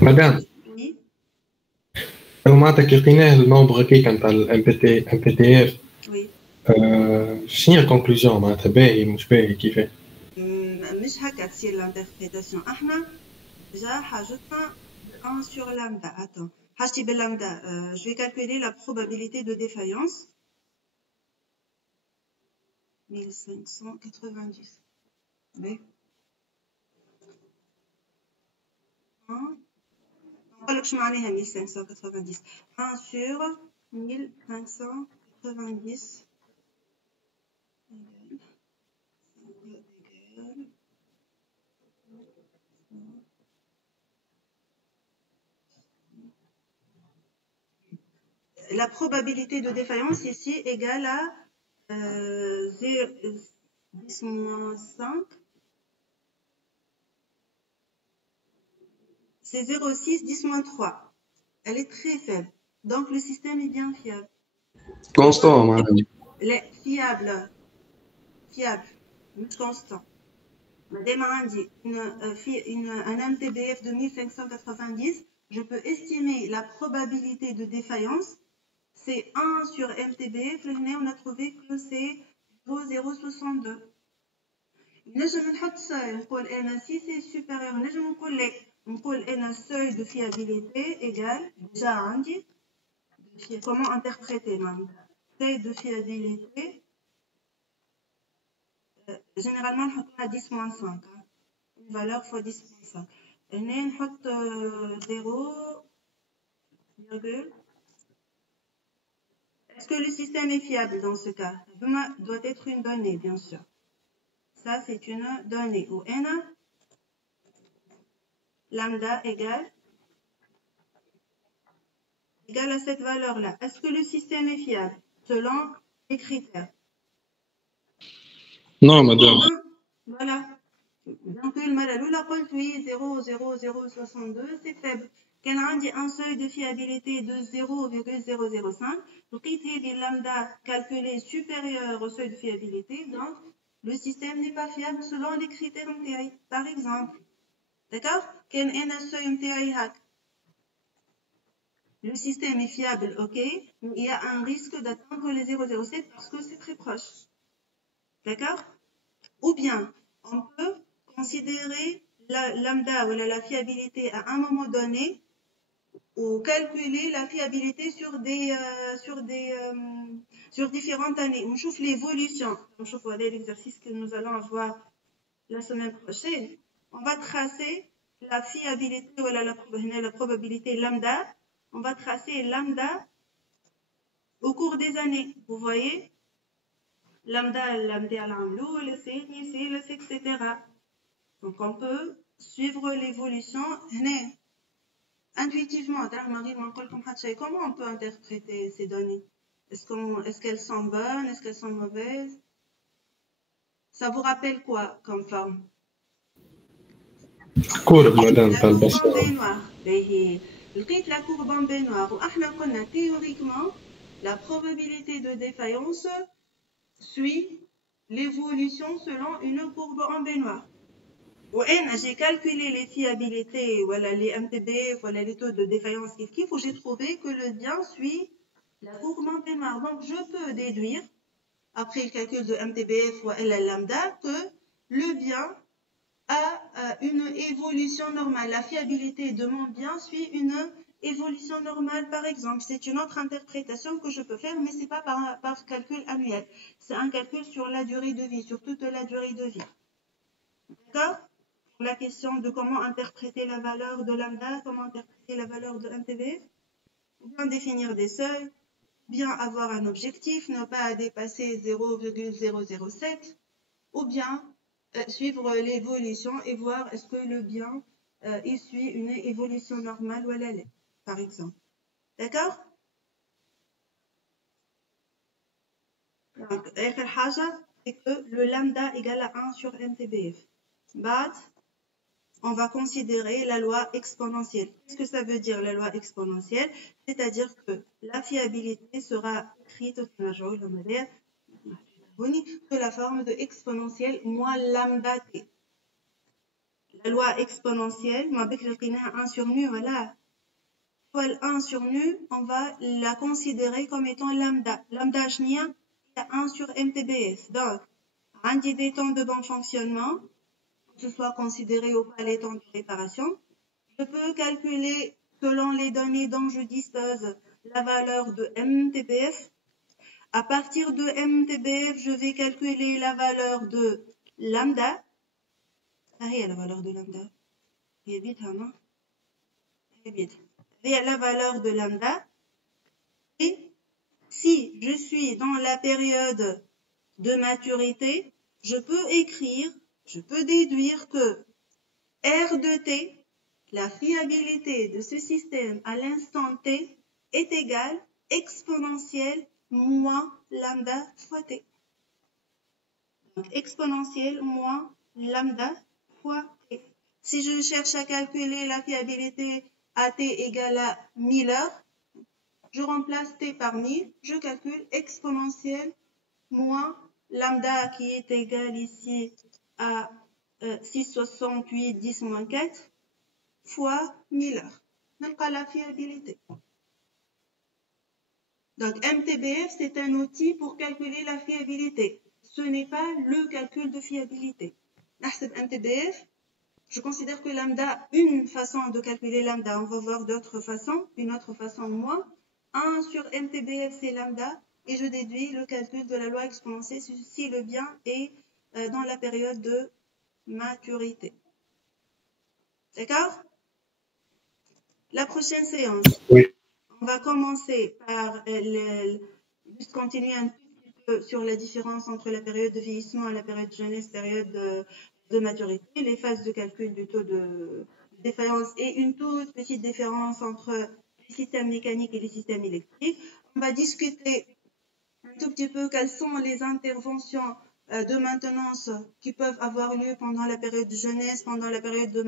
Madame, oui. لو معناتها كي لقيناه النومبر هكاك نتاع الام بي تي اف وي شنو هي الكونكلوزيون معناتها باهي مش باهي كيفاه؟ مش هكا تصير الانتربريتاسيون. احنا جا حاجتنا 1 sur lambda. Attends, حاجتي باللامدا je vais calculer la probabilité de défaillance 1590. Oui. نقول لك شو معناها 1590. 1 sur 1590 la probabilité de défaillance ici égale à 10-5. C'est 0,6, 10-3. Elle est très faible. Donc, le système est bien fiable. Constant, madame. Fiable. Fiable. Constant. Madame a dit, un MTBF de 1590, je peux estimer la probabilité de défaillance. C'est 1 sur MTBF. Là, on a trouvé que c'est 0,062. نجم نحط سeuil نقول أنا si c'est supérieur نجم نقول لك نقول أنا seuil de fiabilité égale déjà عندي comment interpréter معناتها seuil de fiabilité généralement نحطها 10-5 une valeur fois 10-5 هنا نحط 0, est-ce que le système est fiable dans ce cas? Doit être une donnée bien sûr. Ça, c'est une donnée où n lambda égale à cette valeur-là. Est-ce que le système est fiable selon les critères? Non, madame. Voilà. Donc, la قلت oui, 0,0062, c'est faible. كان عندي un seuil de fiabilité de 0,005. لقيت هذه lambda calculée supérieure au seuil de fiabilité. Donc, le système n'est pas fiable selon les critères MTI. Par exemple, d'accord? كان أنا seuil MTI hack. Le système est fiable, ok? Mais il y a un risque d'atteindre les 0,07 parce que c'est très proche. D'accord? Ou bien, on peut considérer la lambda ou la fiabilité à un moment donné ou calculer la fiabilité sur différentes années. On chauffe l'évolution. On chauffe l'exercice que nous allons avoir la semaine prochaine. On va tracer la fiabilité ou la probabilité lambda. On va tracer lambda au cours des années. Vous voyez? Lambda à l'amlou, le CNI, etc. Donc on peut suivre l'évolution. Intuitivement, comment on peut interpréter ces données? Est-ce qu'elles sont bonnes? Est-ce qu'elles sont mauvaises? Ça vous rappelle quoi comme forme? courbe madame تاع البصره. لقيت la courbe en baignoire وإحنا قلنا théoriquement la probabilité de défaillance suit l'évolution selon une courbe en baignoire. J'ai calculé les fiabilités, voilà, les MTBF, voilà, les taux de défaillance kiff, où j'ai trouvé que le bien suit la courbe en démarre. Donc, je peux déduire, après le calcul de MTBF ou L lambda, que le bien a une évolution normale. La fiabilité de mon bien suit une évolution normale, par exemple. C'est une autre interprétation que je peux faire, mais ce n'est pas par calcul annuel. C'est un calcul sur la durée de vie, sur toute la durée de vie. D'accord? Pour la question de comment interpréter la valeur de lambda, comment interpréter la valeur de MTBF, ou bien définir des seuils, bien avoir un objectif, ne pas dépasser 0,007, ou bien suivre l'évolution et voir est-ce que le bien il suit une évolution normale ou elle est, par exemple. D'accord? Donc, c'est que le lambda égale à 1 sur MTBF. But, on va considérer la loi exponentielle. Qu'est-ce que ça veut dire, la loi exponentielle? C'est-à-dire que la fiabilité sera écrite de la forme de exponentielle moins lambda t. La loi exponentielle, 1 sur nu, voilà. 1 sur nu, on va la considérer comme étant lambda. Lambda, il y a 1 sur MTBF. Donc, un des temps de bon fonctionnement, que ce soit considéré ou pas les temps de réparation, je peux calculer, selon les données dont je dispose, la valeur de MTBF. À partir de MTBF, je vais calculer la valeur de lambda. هي la valeur de lambda. هي بيتها non? هي بيتها. هي la valeur de lambda. Et si je suis dans la période de maturité, je peux écrire, je peux déduire que R de T, la fiabilité de ce système à l'instant T, est égale exponentielle moins lambda fois T. Donc exponentielle moins lambda fois T. Si je cherche à calculer la fiabilité à T égale à 1000 heures, je remplace T par 1000, je calcule exponentielle moins lambda qui est égal ici à 6,68 10 moins 4 fois 1000 heures. Donc à la fiabilité. Donc MTBF, c'est un outil pour calculer la fiabilité. Ce n'est pas le calcul de fiabilité. MTBF, je considère que lambda, une façon de calculer lambda, on va voir d'autres façons, une autre façon moins. 1 sur MTBF, c'est lambda, et je déduis le calcul de la loi exponentielle si le bien est dans la période de maturité. D'accord? La prochaine séance, Oui. on va commencer par juste continuer un petit peu sur la différence entre la période de vieillissement et la période de jeunesse, période de maturité, les phases de calcul du taux de défaillance et une toute petite différence entre les systèmes mécaniques et les systèmes électriques. On va discuter un tout petit peu quelles sont les interventions de maintenance qui peuvent avoir lieu pendant la période de jeunesse, pendant la période de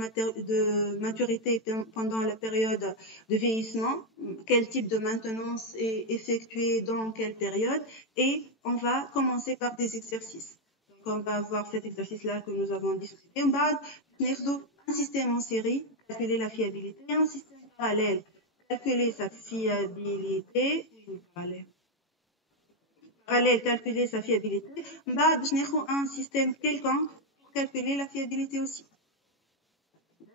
maturité, pendant la période de vieillissement, quel type de maintenance est effectué dans quelle période, et on va commencer par des exercices. Donc on va voir cet exercice-là que nous avons discuté. On va un système en série, calculer la fiabilité, un système parallèle, calculer sa fiabilité, parallèle, calculer sa fiabilité. Un système quelconque pour calculer la fiabilité aussi.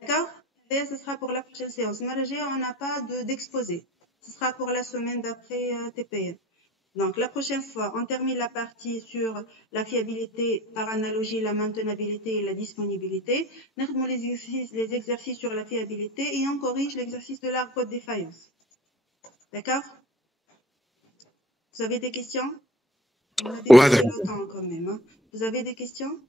D'accord? Et ce sera pour la prochaine séance. On n'a pas d'exposé. Ce sera pour la semaine d'après TPN. Donc, la prochaine fois, on termine la partie sur la fiabilité par analogie, la maintenabilité et la disponibilité. On les exercices sur la fiabilité et on corrige l'exercice de l'arbre de défaillance. D'accord? Vous avez des questions? On a dépassé le temps quand même. Hein. Vous avez des questions?